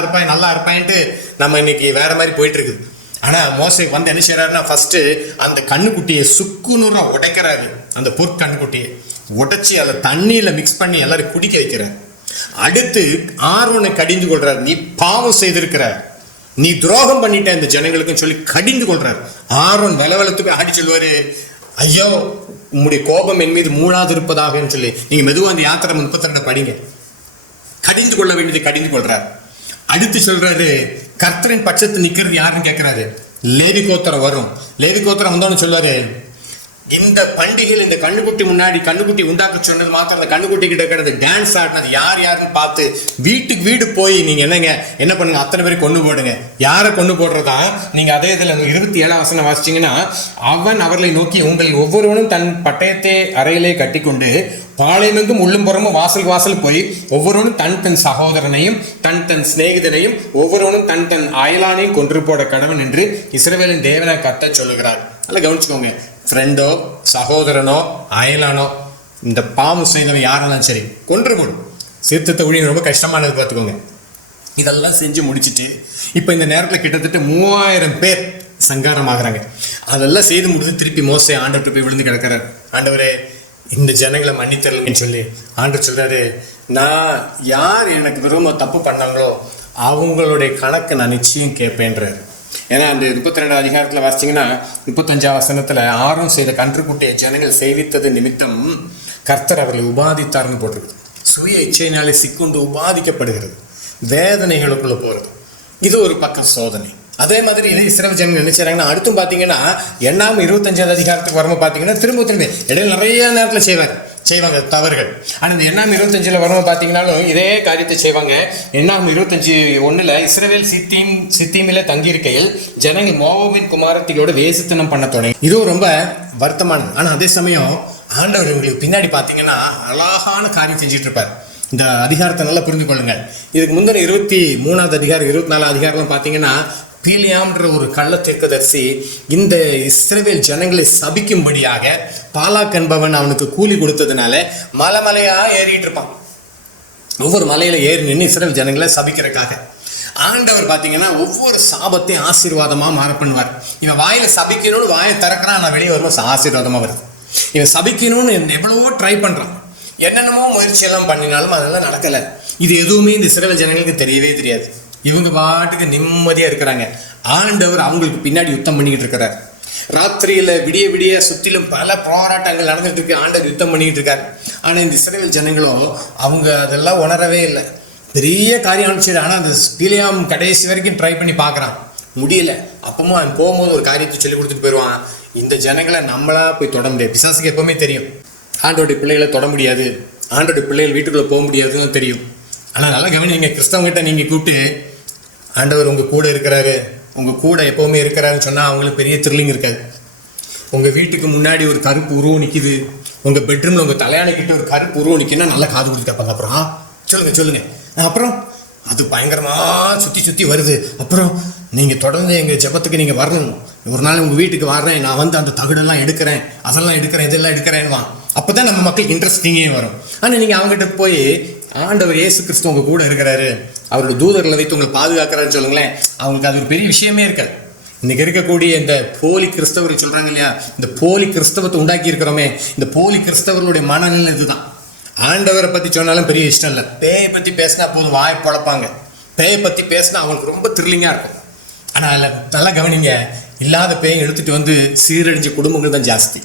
இருப்பாயின்ட்டு நம்ம இன்னைக்கு வேற மாதிரி போயிட்டு இருக்குது. ஆனால் மோசை என்ன செய்யறாருன்னா, ஃபர்ஸ்ட் அந்த கண்ணுக்குட்டியை சுக்குநூறா உடைக்கிறாரு. அந்த பொற்கண்ணுக்குட்டியை உடைச்சி அதை தண்ணியில் மிக்ஸ் பண்ணி எல்லாரும் குடிக்க வைக்கிறார். அடுத்து ஆரோனை கடிந்து கொள்றார், நீ பாவம் செய்திருக்கிற, நீ துரோகம் பண்ணிட்ட இந்த ஜனங்களுக்குன்னு சொல்லி கடிந்து கொள்றார். ஆரோன் வெலவெலத்துக்கு ஆடி சொல்லுவாரு, ஐயோ உம்முடைய கோபம் என் மீது மூழாது இருப்பதாக சொல்லி. நீங்க மெதுவாக அந்த யாத்திரை 32 படிங்க. கடிந்து கொள்ள வேண்டியது கடிந்து கொள்றார். அடுத்து சொல்றாரு, கர்த்தரின் பட்சத்து நிக்கிறது யாருன்னு கேட்கிறாரு. லேவி கோத்திரம் வரும். லேவி கோத்திரம் வந்தோன்னு சொல்லுவாரு, இந்த பண்டிகையில் இந்த கண்ணுக்குட்டி முன்னாடி கண்ணுக்குட்டி உண்டாக்க சொன்னது மாத்திரம் அந்த கண்ணுக்குட்டி கிட்ட கிடந்து டான்ஸ் ஆடினது யாருன்னு பார்த்து வீட்டுக்கு வீடு போய் நீங்க என்ன பண்ணுங்க, அத்தனை பேரும் கொண்டு போடுங்க. யாரை கொண்டு போடுறதா? நீங்க அதே இதுல 27ஆம் வசனம் வாசிச்சீங்கன்னா, அவன் அவர்களை நோக்கி, உங்கள் ஒவ்வொருவனும் தன் பட்டயத்தை அறையிலே கட்டி கொண்டு பாளையமெங்கும் உள்ளும் புறமும் வாசல் போய் ஒவ்வொருவனும் தன் சகோதரனையும் தன் சிநேகிதனையும் ஒவ்வொருவனும் தன் அயலானையும் கொன்று போட கடவன் என்று இஸ்ரவேலின் தேவனை கர்த்தர் சொல்லுகிறார். நல்லா கவனிச்சுக்கோங்க, ஃப்ரெண்டோ சகோதரனோ அயலானோ இந்த பாவம் செய்தவன் யாரெல்லாம் சரி கொன்று போடும். சீர்திருத்த ஊழியம் ரொம்ப கஷ்டமானது பார்த்துக்கோங்க. இதெல்லாம் செஞ்சு முடிச்சுட்டு இப்போ இந்த நேரத்தில் கிட்டத்தட்ட 3000 பேர் சங்காரம் ஆகுறாங்க. அதெல்லாம் செய்து முடிச்சு திருப்பி மோசே ஆண்டவர்கிட்ட போய் விழுந்து கிடக்கிறார். ஆண்டவரே இந்த ஜனங்களை மன்னித்தரலன்னு சொல்லி ஆண்டவர் சொல்றாரு, நான் யார் எனக்கு விரும்ப தப்பு பண்ணாங்களோ அவங்களுடைய கணக்கு நான் நிச்சயம் கேட்பேன்றாரு. ஏன்னா அந்த 32 அதிகாரத்தில் வாசிச்சிங்கன்னா 35ஆம் வசனத்தில், ஆரோன் செய்த கன்றுக்குட்டியை ஜனங்கள் சேவித்தது நிமித்தம் கர்த்தர் அவர்களை உபாதித்தார்னு போட்டிருக்கு. சுய இச்சையினாலே சிக்குண்டு உபாதிக்கப்படுகிறது, வேதனைகளுக்குள்ள போகிறது. இது ஒரு பக்கம் சோதனை. அதே மாதிரி இதே இஸ்ரவேல் ஜனங்கள் என்ன செய்றாங்கன்னா, அடுத்தும் பார்த்தீங்கன்னா 8ஆம் 25ஆவது அதிகாரத்துக்கு வரும்போது பார்த்தீங்கன்னா திரும்ப இடையில நிறைய நேரத்தில் செய்வாங்க தவறுகள். ஆனால் இந்த எண்ணாம் 25 வரும்போது பார்த்தீங்கன்னாலும் இதே காரியத்தை செய்வாங்க. எண்ணாம் 25:1 இஸ்ரவேல் சித்தீமில தங்கியிருக்கையில் ஜனங்கள் மோவாபின் குமாரத்திகளோட வேசித்தனம் பண்ண தொடங்கி. இதுவும் ரொம்ப வருத்தமானது. ஆனால் அதே சமயம் ஆண்டவர் உங்களுக்கு பின்னாடி பார்த்தீங்கன்னா அழகான காரியம் செஞ்சுட்டு இருப்பார். இந்த அதிகாரத்தை நல்லா புரிந்து கொள்ளுங்கள். இதுக்கு முந்தின 23வது அதிகாரம் 24வது அதிகாரம் பார்த்தீங்கன்னா பீலியாம்ன்ற ஒரு கள்ள தீர்க்கதரிசி இந்த இஸ்ரவேல் ஜனங்களை சபிக்கும்படியாக பாலாக் என்பவன் அவனுக்கு கூலி கொடுத்ததுனால மலையா ஏறிட்டு இருப்பான். ஒவ்வொரு மலையில ஏறி நின்று இஸ்ரவேல் ஜனங்களை சபிக்கிறதுக்காக ஆண்டவர் பார்த்தீங்கன்னா ஒவ்வொரு சாபத்தையும் ஆசீர்வாதமாக மாற பண்ணுவார். இவன் வாயில சபிக்கணும்னு வாயை திறக்கிறான், ஆனால் வெளியே வரும்போது ஆசீர்வாதமாக வருது. இவன் சபிக்கணும்னு எவ்வளவோ ட்ரை பண்ணுறான், என்னென்னமோ முயற்சியெல்லாம் பண்ணினாலும் அதெல்லாம் நடக்கலை. இது எதுவுமே இந்த இஸ்ரவேல் ஜனங்களுக்கு தெரியவே தெரியாது. இவங்க பாட்டுக்கு நிம்மதியாக இருக்கிறாங்க. ஆண்டவர் அவங்களுக்கு பின்னாடி யுத்தம் பண்ணிக்கிட்டு இருக்கிறார். ராத்திரியில் விடிய விடிய சுற்றிலும் பல போராட்டங்கள் நடந்துட்டு இருக்கு. ஆண்டவர் யுத்தம் பண்ணிக்கிட்டு இருக்காரு. ஆனால் இந்த இஸ்ரவேல் ஜனங்களும் அவங்க அதெல்லாம் உணரவே இல்லை. பெரிய காரியம் அனுப்பிச்சிடு. ஆனால் அந்த பீலியாம் கடைசி வரைக்கும் ட்ரை பண்ணி பார்க்குறான், முடியல. அப்பவும் அவன் போகும்போது ஒரு காரியத்தை சொல்லி கொடுத்துட்டு போயிடுவான். இந்த ஜனங்களை நம்மளா போய் தொட முடியாது. பிசாசுக்கு எப்பவுமே தெரியும் ஆண்டோடைய பிள்ளைகளை தொட முடியாது, ஆண்டோடைய பிள்ளைகள் வீட்டுக்குள்ளே போக முடியாதுன்னு தெரியும். ஆனால் நல்லா கவனிங்க, கிறிஸ்தவங்கிட்ட நீங்கள் கூப்பிட்டு ஆண்டவர் உங்கள் கூட இருக்கிறாரு, உங்கள் கூட எப்போவுமே இருக்கிறாருன்னு சொன்னால் அவங்களுக்கு பெரிய த்ரில்லிங் இருக்காது. உங்கள் வீட்டுக்கு முன்னாடி ஒரு கருப்பு உருவம் நிற்கிது, உங்கள் பெட்ரூமில் உங்கள் தலையாணிக்கிட்ட ஒரு கருப்பு உருவம் நிற்கின்னா நல்லா காது கொடுத்து கேட்பாங்க. அப்புறம் சொல்லுங்கள் அப்புறம் அது பயங்கரமாக சுற்றி வருது. அப்புறம் நீங்கள் தொடர்ந்து எங்கள் ஜெபத்துக்கு நீங்கள் வரணும். ஒரு நாள் உங்கள் வீட்டுக்கு வர்றேன், நான் வந்து அந்த தகடெல்லாம் எடுக்கிறேன், இதெல்லாம் எடுக்கிறேன்னுவான். அப்போ தான் நம்ம மக்களுக்கு இன்ட்ரெஸ்டிங்கே வரும். ஆனால் நீங்கள் அவங்ககிட்ட போய் ஆண்டவர் இயேசு கிறிஸ்து உங்கள் கூட இருக்கிறாரு, அவரோட தூதர்களை வைத்து உங்களை பாதுகாக்கிறாருன்னு சொல்லுங்களேன், அவங்களுக்கு அது ஒரு பெரிய விஷயமே இருக்காது. இன்றைக்கி இருக்கக்கூடிய இந்த போலி கிறிஸ்தவர் சொல்கிறாங்க இல்லையா, இந்த போலி கிறிஸ்தவத்தை உண்டாக்கி இருக்கிறோமே, இந்த போலி கிறிஸ்தவர்களுடைய மனநிலை இதுதான். ஆண்டவரை பற்றி சொன்னாலும் பெரிய இஷ்டம் இல்லை. பேயை பற்றி பேசினா போதும் வாயை பழப்பாங்க. பேயை பற்றி பேசினா அவங்களுக்கு ரொம்ப த்ரில்லிங்காக இருக்கும். ஆனால் அதில் நல்லா கவனிங்க, இல்லாத பேயை இழுத்துட்டு வந்து சீரழிஞ்ச குடும்பங்கள் தான் ஜாஸ்தி.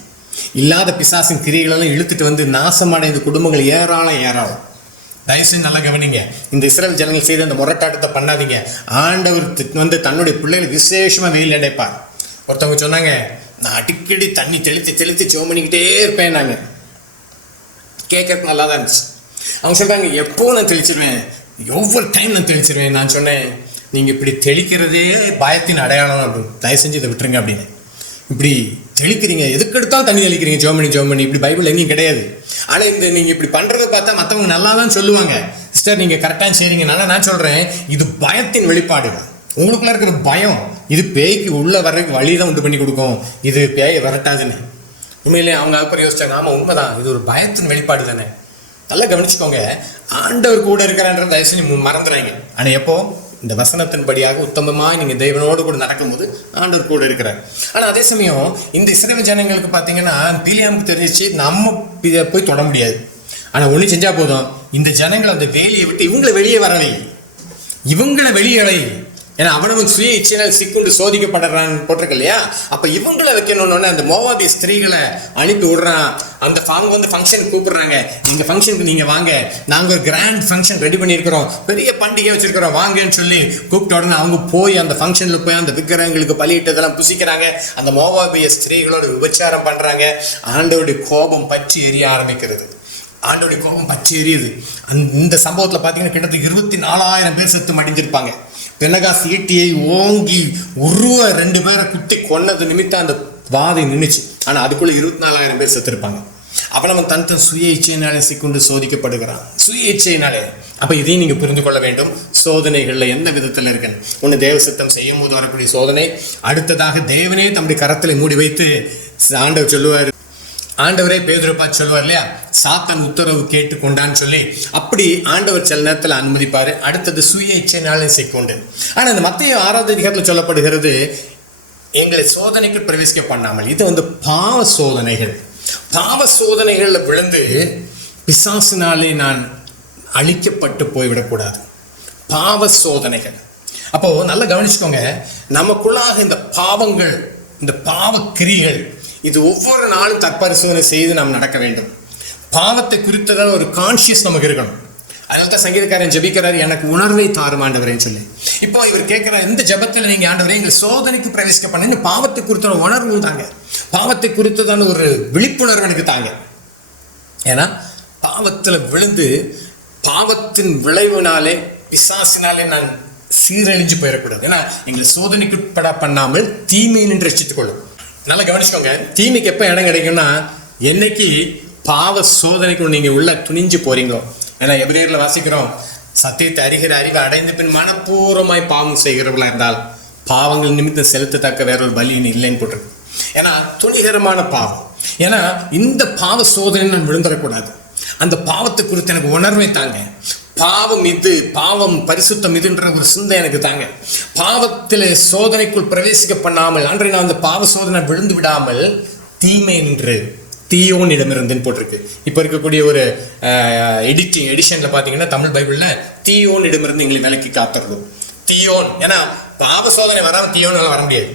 இல்லாத பிசாசின் கிரியைகளெல்லாம் இழுத்துட்டு வந்து நாசமடைந்த குடும்பங்கள் ஏராளம். தயவுசெய்து நல்லா கவனிங்க, இந்த இஸ்ரவேல் ஜனங்கள் செய்த அந்த முரட்டாட்டத்தை பண்ணாதீங்க. ஆண்டவர் வந்து தன்னுடைய பிள்ளைகளை விசேஷமாக வெயில் அடைப்பார். ஒருத்தவங்க சொன்னாங்க, நான் அடிக்கடி தண்ணி தெளித்து ஜெபம் பண்ணிக்கிட்டே இருப்பேன். நாங்கள் கேட்கறதுக்கு நல்லா தான் இருந்துச்சு. அவங்க சொல்கிறாங்க, எப்போ நான் தெளிச்சிருவேன், ஒவ்வொரு டைம் நான் தெளிச்சிருவேன். நான் சொன்னேன், நீங்கள் இப்படி தெளிக்கிறதே பயத்தின் அடையாளம் அப்படின்னு, தயவு செஞ்சு இதை விட்டுருங்க அப்படின்னு. இப்படி தெளிக்கிறீங்க, எதுக்கு எடுத்தாலும் தண்ணி தெளிக்கிறீங்க, ஜெபம் பண்ணி இப்படி பைபிள் எங்கேயும் கிடையாது. ஆனால் இந்த நீங்கள் இப்படி பண்ணுறதை பார்த்தா மற்றவங்க நல்லா தான் சொல்லுவாங்க, சிஸ்டர் நீங்கள் கரெக்டாக செய்கிறீங்க. நான் சொல்கிறேன், இது பயத்தின் வெளிப்பாடு. உங்களுக்குள்ள இருக்கிற பயம் இது பேய்க்கு உள்ள வர வழி தான் உண்டு பண்ணி கொடுக்கும், இது பேயை வரட்டாதுன்னு. உண்மையிலே அவங்க அப்புறம் யோசிச்சாங்க, ஆமாம் உண்மைதான், இது ஒரு பயத்தின் வெளிப்பாடு தானே. நல்லா கவனிச்சுக்கோங்க, ஆண்டவர் கூட இருக்கிறான்ற தயவு செஞ்சு மறந்துடுறாங்க. ஆனால் எப்போ இந்த வசனத்தின்படியாக உத்தமமாக நீங்கள் தெய்வனோடு கூட நடக்கும்போது ஆண்டவர் கூட இருக்கிறார். ஆனால் அதே சமயம் இந்த இஸ்ரவேல் ஜனங்களுக்கு பார்த்தீங்கன்னா பீலியாமுக்கு தெரிஞ்சிச்சு நம்ம போய் தொட முடியாது. ஆனால் ஒன்று செஞ்சால் போதும், இந்த ஜனங்களை அந்த வேலியை விட்டு இவங்களை வெளியே வரவை, இவங்களை வெளியே. ஏன்னா அவனவன் சுய இச்சையினால் சிக்குண்டு சோதிக்கப்படுறான்னு போட்டிருக்கு இல்லையா. அப்போ இவங்களை வைக்கணும்னு அந்த மோவாபிய ஸ்திரீகளை அனுப்பி விடுறான். அந்த வந்து ஃபங்க்ஷனுக்கு கூப்பிடுறாங்க, எங்கள் ஃபங்க்ஷனுக்கு நீங்கள் வாங்க, நாங்கள் ஒரு கிராண்ட் ஃபங்க்ஷன் ரெடி பண்ணியிருக்கிறோம், பெரிய பண்டிகை வச்சிருக்கிறோம், வாங்கன்னு சொல்லி கூப்பிட்ட உடனே அவங்க போய் அந்த ஃபங்க்ஷனில் போய் அந்த விக்கிரகங்களுக்கு பலியிட்டதெல்லாம் புசிக்கிறாங்க. அந்த மோவாபிய ஸ்திரீகளோட விபச்சாரம் பண்ணுறாங்க. ஆண்டவருடைய கோபம் பற்றி எரிய ஆரம்பிக்கிறது. ஆண்டோடைய கோபம் பற்றி எரியுது. இந்த சம்பவத்தில் பார்த்தீங்கன்னா கிட்டத்தட்ட 24,000 பேர் செத்து மடிஞ்சிருப்பாங்க. பெனகாஸ் ஈட்டியை ஓங்கி 2 பேரை குத்தி கொன்னது நிமித்தம் அந்த வாதை நின்றுச்சு. ஆனால் அதுக்குள்ளே 24,000 பேர் செத்துருப்பாங்க. அப்போ நம்ம தன் சுய இச்சையினாலே சிக்கொண்டு சோதிக்கப்படுகிறான், சுய இச்சையினாலே. அப்போ இதையும் நீங்கள் புரிந்து கொள்ள வேண்டும். சோதனைகளில் எந்த விதத்தில் இருக்குன்னு ஒன்று தேவ சித்தம் செய்யும் போது வரக்கூடிய சோதனை. அடுத்ததாக தேவனே தம்முடைய கரத்தில் மூடி வைத்து ஆண்டவர் சொல்லுவார், ஆண்டவரே பேதுரை பார்த்து சொல்லுவார் இல்லையா, சாத்தான் உத்தரவு கேட்டு கொண்டான்னு சொல்லி. அப்படி ஆண்டவர் சில நேரத்தில் அனுமதிப்பார். அடுத்தது சுய இச்சையினாலே சிக்கொண்டு. ஆனால் இந்த மத்தேயு 6வது அதிகாரத்தில் சொல்லப்படுகிறது, எங்களை சோதனைக்கு பிரவேசிக்க பண்ணாமல். இது வந்து பாவ சோதனைகள். பாவ சோதனைகளில் விழுந்து பிசாசினாலே நான் அழிக்கப்பட்டு போய்விடக்கூடாது. பாவ சோதனைகள். அப்போ நல்லா கவனிச்சுக்கோங்க, நமக்குள்ளாக இந்த பாவங்கள், இந்த பாவ கிரிகள், இது ஒவ்வொரு நாளும் தற்பரிசோதனை செய்து நாம் நடக்க வேண்டும். பாவத்தை குறித்ததான ஒரு கான்சியஸ் நமக்கு இருக்கணும். அதனால தான் சங்கீதக்காரன் ஜெபிக்கிறார், எனக்கு உணர்வை தாரும் ஆண்டவரேன்னு சொல்லி. இப்போ இவர் கேட்கிறார், இந்த ஜெபத்தில் நீங்கள் ஆண்டவரே எங்களை சோதனைக்கு பிரவேசிக்க பண்ண பாவத்தை குறித்தான உணர்வு தாங்க, பாவத்தை குறித்ததான ஒரு விழிப்புணர்வு எனக்கு தாங்க. ஏன்னா பாவத்தில் விழுந்து பாவத்தின் விளைவினாலே பிசாசினாலே நான் சீரழிஞ்சு போயிடக்கூடாது. ஏன்னா எங்களை சோதனைக்கு உட்பட பண்ணாமல் தீமையை நின்று ரட்சித்துக் கொள்ளும். நல்லா கவனிச்சுக்கோங்க, தீமைக்கு எப்போ இடம் கிடைக்கும்னா என்னைக்கு பாவ சோதனைக்கு நீங்க உள்ள துணிஞ்சு போறீங்களோ. ஏன்னா எபிரேயர்ல வாசிக்கிறோம், சத்தியத்தை அறிகிற அறிவை அடைந்த பின் மனப்பூர்வமாய் பாவம் செய்கிறவர்களா இருந்தால் பாவங்கள் நிமித்தம் செலுத்தத்தக்க வேற ஒரு பலி இல்லைன்னு போட்டிருக்கு. ஏன்னா துணிகரமான பாவம். ஏன்னா இந்த பாவ சோதனை நான் விழுந்துடக்கூடாது. அந்த பாவத்தை குறித்து எனக்கு உணர்வை தாங்க. பாவம் இது, பாவம் பரிசுத்தம் இதுன்ற ஒரு சிந்தை எனக்கு தாங்க. பாவத்தில் சோதனைக்குள் பிரவேசிக்க பண்ணாமல் அன்றை நான் அந்த பாவ சோதனை விழுந்து விடாமல் தீமை நின்று தீயோனிடமிருந்துன்னு போட்டிருக்கு. இப்போ இருக்கக்கூடிய ஒரு எடிஷன்ல பார்த்தீங்கன்னா தமிழ் பைபிளில் தீயோனிடமிருந்து எங்களை விலக்கி காத்துறது. தீயோன், ஏன்னா பாவ சோதனை வராமல் தீயோனால வர முடியாது.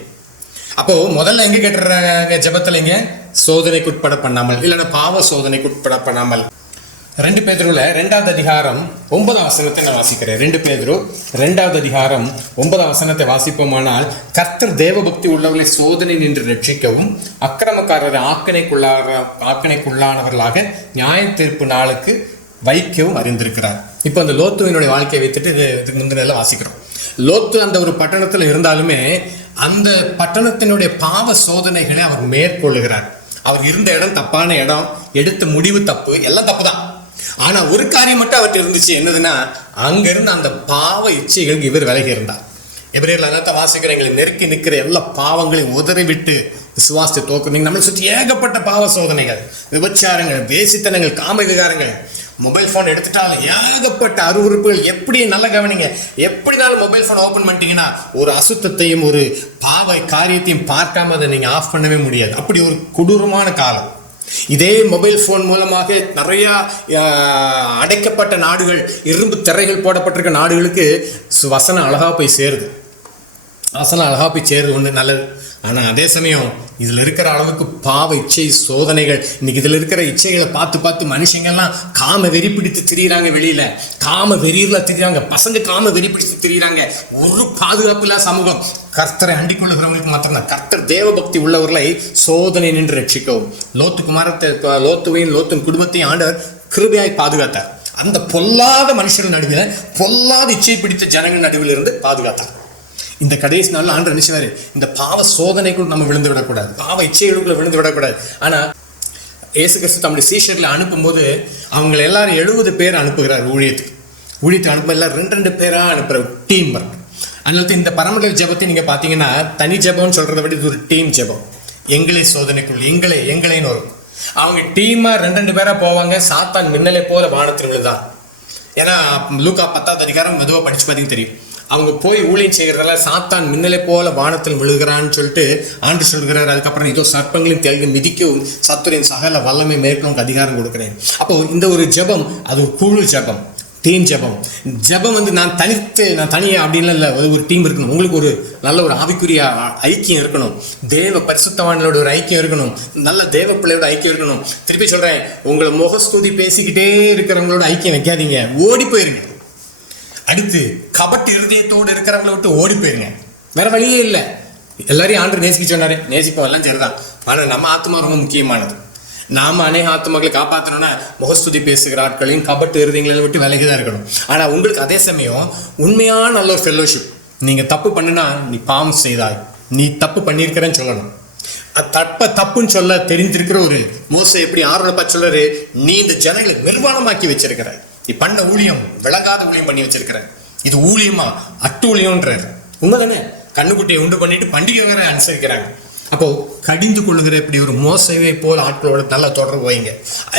அப்போ முதல்ல எங்க கேட்டுறாங்க ஜெபத்தில், இங்க சோதனைக்கு உட்பட பண்ணாமல், இல்லைன்னா பாவ சோதனைக்கு உட்பட பண்ணாமல். 2 பேதுருல 2வது அதிகாரம் 9ஆம் வசனத்தை நான் வாசிக்கிறேன். 2 பேதுரு 2வது அதிகாரம் 9ஆம் வசனத்தை வாசிப்போமானால், கர்த்தர் தேவபக்தி உள்ளவர்களை சோதனை நின்று ரட்சிக்கவும் அக்கிரமக்காரரை ஆக்கணைக்குள்ளானவர்களாக நியாய தீர்ப்பு நாளுக்கு வைக்கவும் அறிந்திருக்கிறார். இப்போ அந்த லோத்துவினுடைய வாழ்க்கையை வைத்துட்டு இதுக்கு முந்தின வாசிக்கிறோம். லோத்து அந்த ஒரு பட்டணத்தில் இருந்தாலுமே அந்த பட்டணத்தினுடைய பாவ சோதனைகளை அவர் மேற்கொள்ளுகிறார். அவர் இருந்த இடம் தப்பான இடம், எடுத்த முடிவு தப்பு, எல்லாம் தப்பு தான். ஆனா ஒரு காரியம் மட்டும் அவர்கிட்ட இருந்துச்சு, என்னதுன்னா அங்கிருந்து அந்த பாவ இச்சைகளுக்கு இவர் விலகி இருந்தார். எபிரேயர்ல அதான் வாசிக்கிற, எங்களை நெருக்கி நிற்கிற எல்லா பாவங்களையும் உதறி விட்டு விசுவாசத்தை தோக்கு. நீங்க நம்மளை சுற்றி ஏகப்பட்ட பாவ சோதனைகள், விபச்சாரங்கள், வேசித்தனங்கள், காம விகாரங்கள், மொபைல் ஃபோன் எடுத்துட்டாலும் ஏகப்பட்ட அருவருப்புகள். எப்படி நல்ல கவனிங்க, எப்படினாலும் மொபைல் ஃபோன் ஓப்பன் பண்ணிட்டீங்கன்னா ஒரு அசுத்தத்தையும் ஒரு பாவ காரியத்தையும் பார்க்காம அதை நீங்க ஆஃப் பண்ணவே முடியாது. அப்படி ஒரு கொடூரமான காலம். இதே மொபைல் ஃபோன் மூலமாக நிறைய அடைக்கப்பட்ட நாடுகள், இரும்பு திரைகள் போடப்பட்டிருக்க நாடுகளுக்கு வசனம் அழகா போய் சேருது. வசனம் அழகா போய் சேருது, ஒன்று நல்லது. ஆனால் அதே சமயம் இதில் இருக்கிற அளவுக்கு பாவ இச்சை சோதனைகள், இன்னைக்கு இதில் இருக்கிற இச்சைகளை பார்த்து பார்த்து மனுஷங்கள்லாம் காம வெறி பிடித்து திரியிறாங்க. வெளியில காம வெறியில திரியிறாங்க, பசங்க காம வெறி பிடித்து திரியிறாங்க. ஒரு பாதுகாப்பு இல்லாத சமூகம். கர்த்தரை அண்டிக் கொள்ளுகிறவங்களுக்கு மாத்திரம், கர்த்தர் தேவபக்தி உள்ளவர்களை சோதனை நின்று ரட்சிக்கவும் லோத்துவையும் லோத்தின் குடும்பத்தையும் ஆண்டவர் கிருபையாய் பாதுகாத்தார். அந்த பொல்லாத மனுஷர்கள் நடுவில், பொல்லாத இச்சை பிடித்த ஜனங்கள் நடுவில் இருந்து பாதுகாத்தார். இந்த கடைசி நாளில் ஆண்டவர் நினைச்சாரு, இந்த பாவ சோதனைக்குள் நம்ம விழுந்து விடக்கூடாது, பாவ இச்சைகளுக்குள்ள விழுந்து விடக்கூடாது. ஆனால் இயேசு கிறிஸ்து தம்முடைய சீஷர்களை அனுப்பும்போது அவங்களை எல்லாரும் 70 பேர் அனுப்புகிறார் ஊழியத்தை அனுப்ப. எல்லாரும் 2 பேராக அனுப்புகிற டீம் ஒர்க். அதனால இந்த பரமண்டல ஜெபத்தை நீங்கள் பார்த்தீங்கன்னா தனி ஜெபம்னு சொல்கிறத விட இது ஒரு டீம் ஜெபம். எங்களை சோதனைக்குள் எங்களைன்னு வரும். அவங்க டீமாக 2 பேராக போவாங்க. சாத்தான் மின்னலை போல வானத்தில் விழுதான். ஏன்னா லூக்கா 10வது அதிகாரம் மெதுவாக படிச்சு பார்த்தீங்கன்னா தெரியும். அவங்க போய் ஊழியம் செய்கிறதால சாத்தான் மின்னலை போல வானத்தில் விழுகிறான்னு சொல்லிட்டு ஆண்டு சொல்கிறார். அதுக்கப்புறம் இதோ சர்ப்பங்களையும் தேள்களை மிதிக்கவும் சத்துரின் சகல வல்லமை மேற்கொள்ள அதிகாரம் கொடுக்குறேன். அப்போ இந்த ஒரு ஜெபம், அது ஒரு குழு ஜெபம், டீம் ஜெபம். ஜெபம் நான் தனியாக அப்படின்லாம் இல்லை, ஒரு டீம் இருக்கணும். உங்களுக்கு ஒரு நல்ல ஒரு ஆவிக்குரிய ஐக்கியம் இருக்கணும், தேவ பரிசுத்தவான்களோட ஒரு ஐக்கியம் இருக்கணும், நல்ல தேவ பிள்ளையோட ஐக்கியம் இருக்கணும். திருப்பி சொல்கிறேன், உங்களை முகஸ்துதி பேசிக்கிட்டே இருக்கிறவங்களோட ஐக்கியம் வைக்காதீங்க, ஓடி போயிருங்க. அடுத்து கபட்டு இருதயத்தோடு இருக்கிறவங்களை விட்டு ஓடி போயிருங்க. வேற வழியே இல்லை. எல்லாரையும் ஆண்டு நேசிக்க சொன்னாரு, நேசிப்போம், எல்லாம் சரிதான். ஆனால் நம்ம ஆத்மா ரொம்ப முக்கியமானது. நாம அநேக ஆத்மாக்களை காப்பாற்றணும்னா முகஸ்துதி பேசுகிற ஆட்களையும் கபட்டு இருதயங்களை விட்டு விலகி தான் இருக்கணும். ஆனால் உங்களுக்கு அதே சமயம் உண்மையான நல்ல ஒரு ஃபெல்லோஷிப். நீங்க தப்பு பண்ணுனா, நீ பாவம் செய்தாய், நீ தப்பு பண்ணியிருக்கிறேன்னு சொல்லணும். தப்புன்னு சொல்ல தெரிஞ்சிருக்கிற ஒரு மோசை எப்படி ஆர்வலப்பா சொல்றாரு, நீ இந்த ஜனங்களை நிர்வாணமாக்கி வச்சிருக்கிற, நீ பண்ண ஊழியம் விளங்காத ஊழியம் பண்ணி வச்சிருக்கிற, இது ஊழியமா அட்டு ஊழியம்ன்றாரு. உண்மைதானே? கண்ணுக்குட்டியை உண்டு பண்ணிட்டு பண்டிகை வேற அனுசரிக்கிறாங்க. அப்போ கடிந்து கொள்ளுகிற இப்படி ஒரு மோசையை போல் ஆட்களோட நல்ல தொடர்பு வைங்க,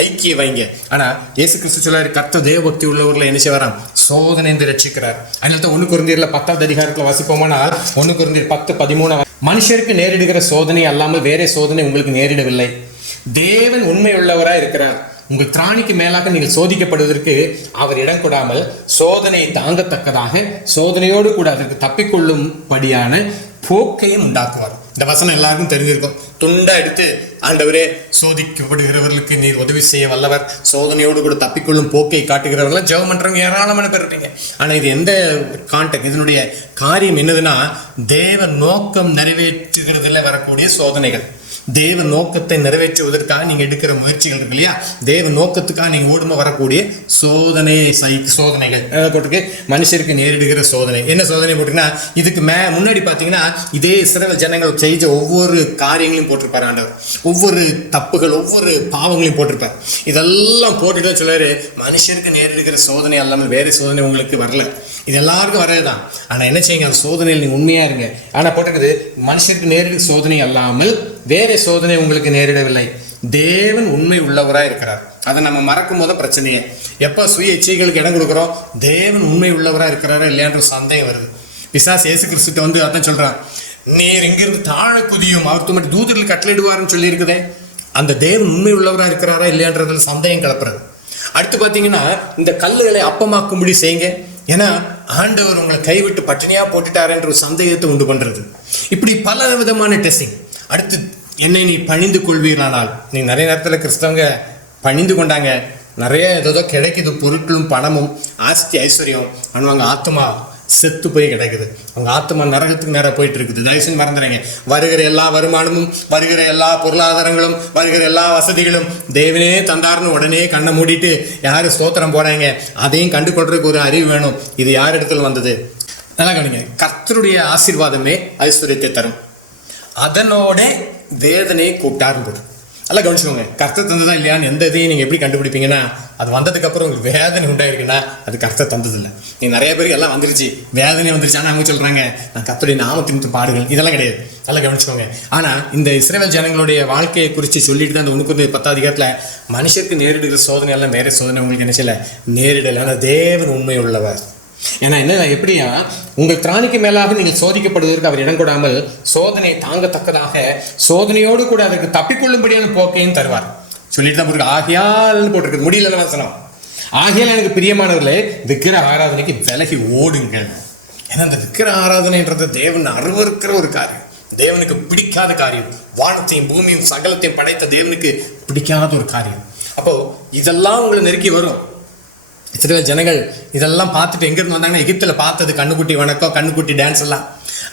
ஐக்கிய வைங்க. ஆனா இயேசு கிறிஸ்து சொல்றாரு, கர்த்தர் தேவபக்தி உள்ளவர்களை என்ன செய்வாராம், சோதனை என்று ரட்சிக்கிறார். அதனால தான் 1 கொரிந்தியர்ல 10வது அதிகாரத்துல வாசிப்போமானால் 1 கொரிந்தியர் 10:13, மனுஷருக்கு நேரிடுகிற சோதனை அல்லாமல் வேற சோதனை உங்களுக்கு நேரிடவில்லை. தேவன் உண்மை உள்ளவராய் இருக்கிறார். உங்கள் திராணிக்கு மேலாக நீங்கள் சோதிக்கப்படுவதற்கு அவர் இடம் கொடாமல் சோதனை தாங்கத்தக்கதாக சோதனையோடு கூட அதற்கு தப்பிக்கொள்ளும்படியான போக்கையும் உண்டாக்குவார். இந்த வசனம் எல்லாருக்கும் தெரிஞ்சிருக்கும். துண்டா எடுத்து, ஆண்டவரே சோதிக்கப்படுகிறவர்களுக்கு நீர் உதவி செய்ய வல்லவர், சோதனையோடு கூட தப்பிக்கொள்ளும் போக்கை காட்டுகிறவர்கள் ஜெபம் பண்றவங்க ஏராளமான பேர் இருப்பீங்க. ஆனா இது எந்த கான்டெக்ட், இதனுடைய காரியம் என்னதுன்னா, தேவ நோக்கம் நிறைவேற்றுகிறதுல வரக்கூடிய சோதனைகள். தேவ நோக்கத்தை நிறைவேற்றுவதற்காக நீங்க எடுக்கிற முயற்சிகள் இருக்கு இல்லையா, தேவ நோக்கத்துக்காக நீங்க ஓடுமா வரக்கூடிய சோதனைகள் போட்டிருக்கு. மனுஷருக்கு நேரிடுகிற சோதனை. என்ன சோதனை போட்டிருக்குன்னா, இதுக்கு முன்னாடி பார்த்தீங்கன்னா இதே இஸ்ரவேல் ஜனங்கள் செய்த ஒவ்வொரு காரியங்களையும் போட்டிருப்பார் ஆண்டவர். ஒவ்வொரு தப்புகள், ஒவ்வொரு பாவங்களையும் போட்டிருப்பார். இதெல்லாம் போட்டுட்டு சொல்லுவாரு, மனுஷருக்கு நேரிடுகிற சோதனை அல்லாமல் வேற சோதனை உங்களுக்கு வரல, இது எல்லாருக்கும் வரதுதான். ஆனா என்ன செய்யுங்க, அந்த சோதனையில் நீங்க உண்மையா இருங்க. ஆனா போட்டிருக்குது, மனுஷருக்கு நேரிடுகிற சோதனை அல்லாமல் வேற சோதனை உங்களுக்கு நேரிடவில்லை. தேவன் உண்மை உள்ளவராக இருக்கிறார். அதை நம்ம மறக்கும் போது பிரச்சனையே. எப்ப சுய இச்சைகளுக்கு இடம் கொடுக்குறோம், தேவன் உண்மை உள்ளவராக இருக்கிறாரா இல்லையான்ற சந்தேகம் வருது. பிசாசு இயேசு கிறிஸ்துட்ட வந்து அதான் சொல்றான், நீர் இங்கிருந்து தாழ குதியும், அவர் மட்டும் தூதர்கள் கட்டளையிடுவார்னு சொல்லி இருக்குதே. அந்த தேவன் உண்மை உள்ளவராக இருக்கிறாரா இல்லையான்றதுல சந்தேகம் கலப்புறது. அடுத்து பார்த்தீங்கன்னா, இந்த கல்லுகளை அப்பமாக்கும்படி செய்யுங்க, ஏன்னா ஆண்டவர் உங்களை கைவிட்டு பட்டினியா போட்டுட்டாருன்ற ஒரு சந்தேகத்தை உண்டு பண்றது. இப்படி பல விதமான டெஸ்டிங். அடுத்து, என்னை நீ பணிந்து கொள்வீரானால், நீ நிறைய நேரத்தில் கிறிஸ்தவங்க பணிந்து கொண்டாங்க, நிறைய ஏதோ கிடைக்குது, பொருட்களும் பணமும் ஆஸ்தி ஐஸ்வர்யம், ஆனால் ஆத்மா செத்து போய் கிடைக்குது. அவங்க ஆத்மா நரகத்துக்கு நேரம் போயிட்டு இருக்குது. தயவுசெய்து மறந்துடுங்க. வருகிற எல்லா வருமானமும், வருகிற எல்லா பொருளாதாரங்களும், வருகிற எல்லா வசதிகளும் தேவனே தந்தார்னு உடனே கண்ணை மூடிட்டு யாரு ஸ்தோத்திரம் போறாங்க, அதையும் கண்டு கொள்றதுக்கு ஒரு அறிவு வேணும். இது யார் இடத்துல வந்தது? நல்லா கவனிங்க. கர்த்தருடைய ஆசீர்வாதமே ஐஸ்வர்யத்தை தரும், அதனோட வேதனையை கூப்பிட்டாருந்தது. நல்லா கவனிச்சுக்கோங்க. கர்த்தர் தந்ததா இல்லையான்னு எந்த இதையும் நீங்கள் எப்படி கண்டுபிடிப்பீங்கன்னா, அது வந்ததுக்கு அப்புறம் உங்களுக்கு வேதனை உண்டாயிருக்குன்னா அது கர்த்தர் தந்ததில்லை. நீ நிறைய பேருக்கு எல்லாம் வந்துருச்சு, வேதனை வந்துருச்சு, ஆனால் அவங்க சொல்றாங்க நான் கர்த்தருடைய நாமத்தின் பாடுகள், இதெல்லாம் கிடையாது. நல்லா கவனிச்சுக்கோங்க. ஆனால் இந்த இஸ்ரவேல் ஜனங்களுடைய வாழ்க்கையை குறித்து சொல்லிட்டு தான் அந்த 1 அதிகாரத்தில் மனுஷருக்கு நேரிடுகிற சோதனை எல்லாம் வேற சோதனை உங்களுக்கு என்ன செய்யல நேரிடலை. ஆனால் தேவன் உண்மை உள்ளவர். ஏன்னா என்ன, எப்படியா உங்கள் திராணிக்கு மேலாக நீங்கள் சோதிக்கப்படுவதற்கு அவர் இடம் கொடாமல் சோதனையை தாங்கத்தக்கதாக சோதனையோடு கூட அதற்கு தப்பிக்கொள்ளும்படியான போக்கையும் தருவார். சொல்லிட்டு தான் போட்டு ஆகியால்னு போட்டிருக்கு. முடியல வசனம். ஆகியால் எனக்கு பிரியமானவர்களே, விக்கிர ஆராதனைக்கு விலகி ஓடுங்க. ஏன்னா அந்த விக்கிர ஆராதனைன்றது தேவன் அருவருக்கிற ஒரு காரியம், தேவனுக்கு பிடிக்காத காரியம். வானத்தையும் பூமியும் சகலத்தையும் படைத்த தேவனுக்கு பிடிக்காத ஒரு காரியம். அப்போ இதெல்லாம் உங்களை நெருக்கி வரும். இஸ்ரவேல் ஜனங்கள் இதெல்லாம் பார்த்துட்டு எங்கிருந்து வந்தாங்கன்னா, எகிப்தில் பார்த்தது கண்ணுக்குட்டி வணக்கம், கண்ணுக்குட்டி டான்ஸ் எல்லாம்.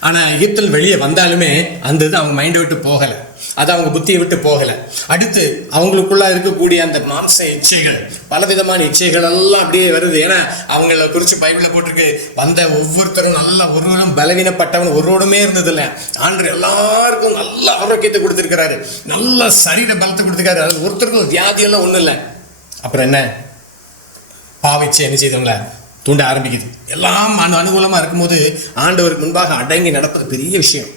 ஆனால் எகிப்தில் வெளியே வந்தாலுமே அந்த இது அவங்க மைண்டை விட்டு போகலை, அது அவங்க புத்தியை விட்டு போகலை. அடுத்து அவங்களுக்குள்ள இருக்கக்கூடிய அந்த மாம்ச இச்சைகள், பலவிதமான இச்சைகள் எல்லாம் அப்படியே வருது. ஏன்னா அவங்கள குறித்து பைபிளில் போட்டிருக்கு, வந்த ஒவ்வொருத்தரும் நல்லா ஒருவரும் பலவீனப்பட்டவன் ஒருவருமே இருந்ததில்லை. ஆண்டவர் எல்லாருக்கும் நல்ல ஆரோக்கியத்தை கொடுத்துருக்கிறாரு, நல்ல சரீர பலத்தை கொடுத்துருக்காரு. அது ஒருத்தருக்கும் வியாதியெல்லாம் ஒன்றும் இல்லை. அப்புறம் என்ன, பாவிச்சு என்ன செய்தவங்கள தூண்ட ஆரம்பிக்குது. எல்லாம் அனுகூலமாக இருக்கும்போது ஆண்டவருக்கு முன்பாக அடங்கி நடப்பது பெரிய விஷயம்.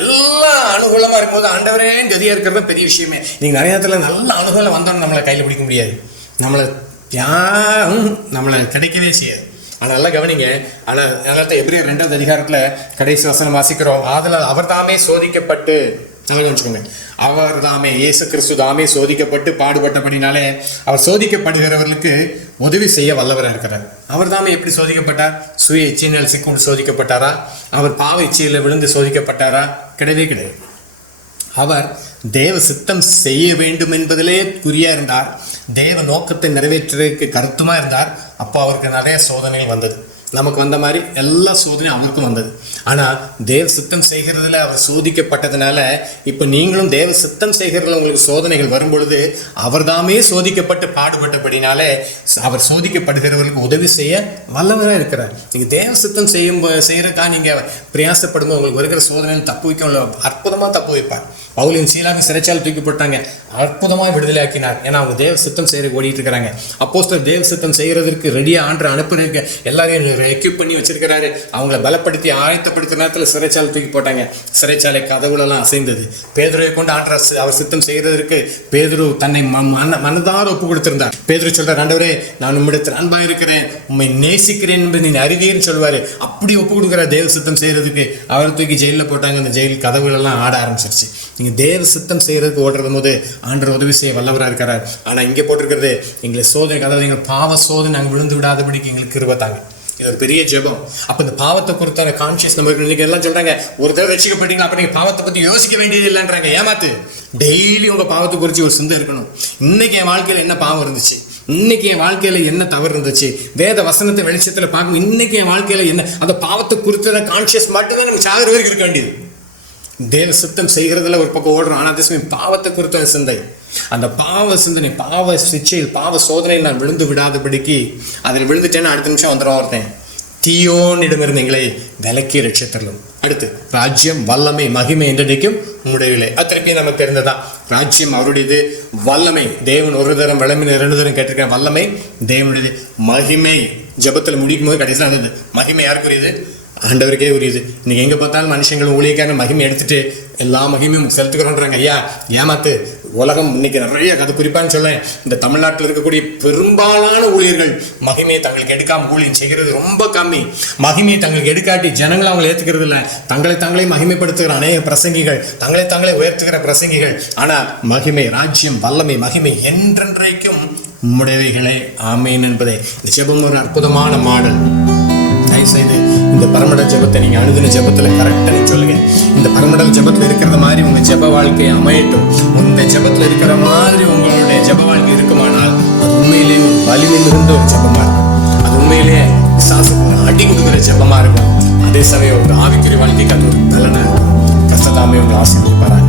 எல்லாம் அனுகூலமாக இருக்கும்போது ஆண்டவரே கதியாக இருக்கிறது பெரிய விஷயமே. நீங்கள் நிறைய இடத்துல நல்ல அனுகூலம் வந்தோன்னு நம்மளை கையில் பிடிக்க முடியாது, நம்மளை கிடைக்கவே செய்யாது. ஆனால் நல்லா கவனிங்க. ஆனால் அதனால எப்ரியர் 2 அதிகாரத்தில் கடைசி வசனம் வாசிக்கிறோம், அதனால் அவர் தாமே சோதிக்கப்பட்டு, நல்லா கவனிச்சுக்கோங்க, அவர் தாமே இயேசு கிறிஸ்து தாமே சோதிக்கப்பட்டு பாடுபட்டபடினாலே அவர் சோதிக்கப்படுகிறவர்களுக்கு உதவி செய்ய வல்லவராக இருக்கிறார். அவர் தாமே எப்படி சோதிக்கப்பட்டார்? சுய இச்சையினால் சிக்கொண்டு சோதிக்கப்பட்டாரா? அவர் பாவ இச்சையில் விழுந்து சோதிக்கப்பட்டாரா? கிடையவே கிடையாது. அவர் தேவ சித்தம் செய்ய வேண்டும் என்பதிலே குறியா இருந்தார், தேவ நோக்கத்தை நிறைவேற்றுவதற்கு கருத்துமா இருந்தார். அப்போ அவருக்கு நிறைய சோதனைகள் வந்தது. நமக்கு வந்த மாதிரி எல்லா சோதனையும் அவருக்கும் வந்தது. ஆனால் தேவ சித்தம் செய்கிறதுல அவர் சோதிக்கப்பட்டதுனால இப்போ நீங்களும் தேவ சித்தம் செய்கிறதுல உங்களுக்கு சோதனைகள் வரும் பொழுது அவர் தாமே சோதிக்கப்பட்டு பாடுபட்டபடினாலே அவர் சோதிக்கப்படுகிறவர்களுக்கு உதவி செய்ய வல்லவராக இருக்கிறார். நீங்கள் தேவ சித்தம் செய்யறதுக்காக நீங்கள் பிரயாசப்படும்போது உங்களுக்கு வருகிற சோதனையில் தப்பு வைக்க அற்புதமாக தப்பு வைப்பார். பவுலின் சீலாவின் சிறைச்சாலை தூக்கி போட்டாங்க, அற்புதமாக விடுதலை ஆக்கினார். ஏன்னா அவங்க தேவ சித்தம் செய்ய ஓடிட்டு இருக்கிறாங்க. அப்போஸ்தலர் தேவ சித்தம் செய்கிறதுக்கு ரெடியாக ஆண்டு அனுப்புறதுக்கு எல்லாரையும் எக்யூப் பண்ணி வச்சிருக்கிறாரு. அவங்கள பலப்படுத்தி ஆயத்தப்படுத்த நேரத்தில் சிறைச்சாலை தூக்கி போட்டாங்க. சிறைச்சாலை கதவுகளெல்லாம் அசைந்தது. பேதுருவை கொண்டு ஆண்டு அவர் சித்தம் செய்கிறதற்கு பேதுரு தன்னை மனதார ஒப்பு கொடுத்திருந்தார். பேதுரு சொல்றார், ஆண்டவரே நான் உம்மிடத்தில் அன்பாக இருக்கிறேன், உண்மை நேசிக்கிறேன் என்பது நீ அறிவீர்னு சொல்வாரு. அப்படி ஒப்பு கொடுக்குறார் தேவ சித்தம் செய்கிறதுக்கு. அவரை தூக்கி ஜெயிலில் போட்டாங்க. அந்த ஜெயில் கதவுகளெல்லாம் ஆட ஆரம்பிச்சிருச்சு. நீங்கள் தேவ சித்தம் செய்கிறதுக்கு ஓடுறது போது ஆண்டவர் உதவி செய்ய வல்லவராக இருக்கிறார். ஆனால் இங்கே போட்டிருக்கிறது எங்களை சோதனை, அதாவது எங்கள் பாவ சோதனை நாங்கள் விழுந்து விடாதபடிக்கு எங்களுக்கு கிருபைத்தாங்க. இது ஒரு பெரிய ஜெபம். அப்போ இந்த பாவத்தை குறித்தான கான்சியஸ் நம்மளுக்கு இன்னைக்கு எல்லாம் சொல்றாங்க, ஒரு தடவை ரட்சிக்கப்பட்டீங்களா அப்போ நீங்கள் பாவத்தை பற்றி யோசிக்க வேண்டியது இல்லைன்றாங்க. ஏமாத்து. டெய்லி உங்கள் பாவத்தை குறித்து ஒரு சிந்தை இருக்கணும். இன்னைக்கு என் வாழ்க்கையில் என்ன பாவம் இருந்துச்சு, இன்னைக்கு என் வாழ்க்கையில என்ன தவறு இருந்துச்சு, வேத வசனத்தை வெளிச்சத்துல பார்க்கும். இன்னைக்கு என் வாழ்க்கையில என்ன, அந்த பாவத்தை குறித்த கான்சியஸ் மட்டும்தான் நம்ம சாகிற வரைக்கும் இருக்க வேண்டியது. தேவ சித்தம் செய்கிறதுல ஒரு பக்கம் ஓடுறோம். ஆனால் அதே சமயம் பாவத்தை குறித்த சிந்தை, அந்த பாவ சிந்தனை, பாவ சிச்சையில், பாவ சோதனையில் நான் விழுந்து விடாதபடிக்கு, அதில் விழுந்துட்டேன்னு அடுத்த நிமிஷம் வந்துடும் ஒருத்தன், தீயோனிடமிருந்து எங்களை விலக்கி ரட்சித்தரலும். அடுத்து ராஜ்யம், வல்லமை, மகிமை என்றைக்கும் உம்முடையவில்லை. திருப்பி நமக்கு தெரிந்ததான், ராஜ்யம் அவருடையது, வல்லமை தேவன் ஒரு தரம், வல்லமை 2 தரம் கேட்டிருக்கேன். வல்லமை தேவனுடையது, மகிமை ஜபத்தில் முடிக்கும் போது கடைசியில் வந்தது. மகிமை யாருக்குரியது? ஆண்டவருக்கே உரியது. இன்னைக்கு எங்கே பார்த்தாலும் மனுஷங்களும் ஊழியக்கான மகிமை எடுத்துட்டு எல்லா மகிமையும் செலுத்துக்கிறோன்றாங்க. ஐயா ஏமாத்து. உலகம் இன்னைக்கு நிறைய கதை, குறிப்பான்னு சொல்லேன், இந்த தமிழ்நாட்டில் இருக்கக்கூடிய பெரும்பாலான ஊழியர்கள் மகிமையை தங்களுக்கு எடுக்காம ஊழியம் செய்கிறது ரொம்ப கம்மி. மகிமையை தங்களுக்கு எடுக்காட்டி ஜனங்களை அவங்களை ஏற்றுக்கிறது இல்லை. தங்களை மகிமைப்படுத்துகிற அநேக பிரசங்கிகள், தங்களை உயர்த்துகிற பிரசங்கிகள். ஆனால் மகிமை, ராஜ்யம், வல்லமை, மகிமை என்றென்றைக்கும் உம்முடையவைகளே, ஆமேன் என்பதே. இந்த ஜெபம் ஒரு அற்புதமான மாடல். தயவுசெய்து இந்த பரமடல் ஜெபத்தை நீங்கள் அனுதின ஜெபத்தில் கரெக்டாக நீங்கள் சொல்லுங்கள். இந்த பரமடல் ஜெபத்தில் இருக்கிற மாதிரி உங்கள் ஜெப வாழ்க்கை அமையட்டும். இந்த ஜெபத்தில் இருக்கிற மாதிரி உங்களுடைய ஜெப வாழ்க்கை இருக்குமானால் அது உண்மையிலேயே ஒரு வலிமை மிகுந்த ஒரு ஜெபமாக இருக்கும். அது உண்மையிலேயே விசுவாசத்துக்கு அடி கொடுக்குற ஜெபமாக இருக்கும். அதே சமயம் ஒரு ஆவிக்குரிய வாழ்க்கைக்கு அது ஒரு பலனாக இருக்கும். கர்த்தர் தாமே உங்களை ஆசீர்வதிப்பாராக.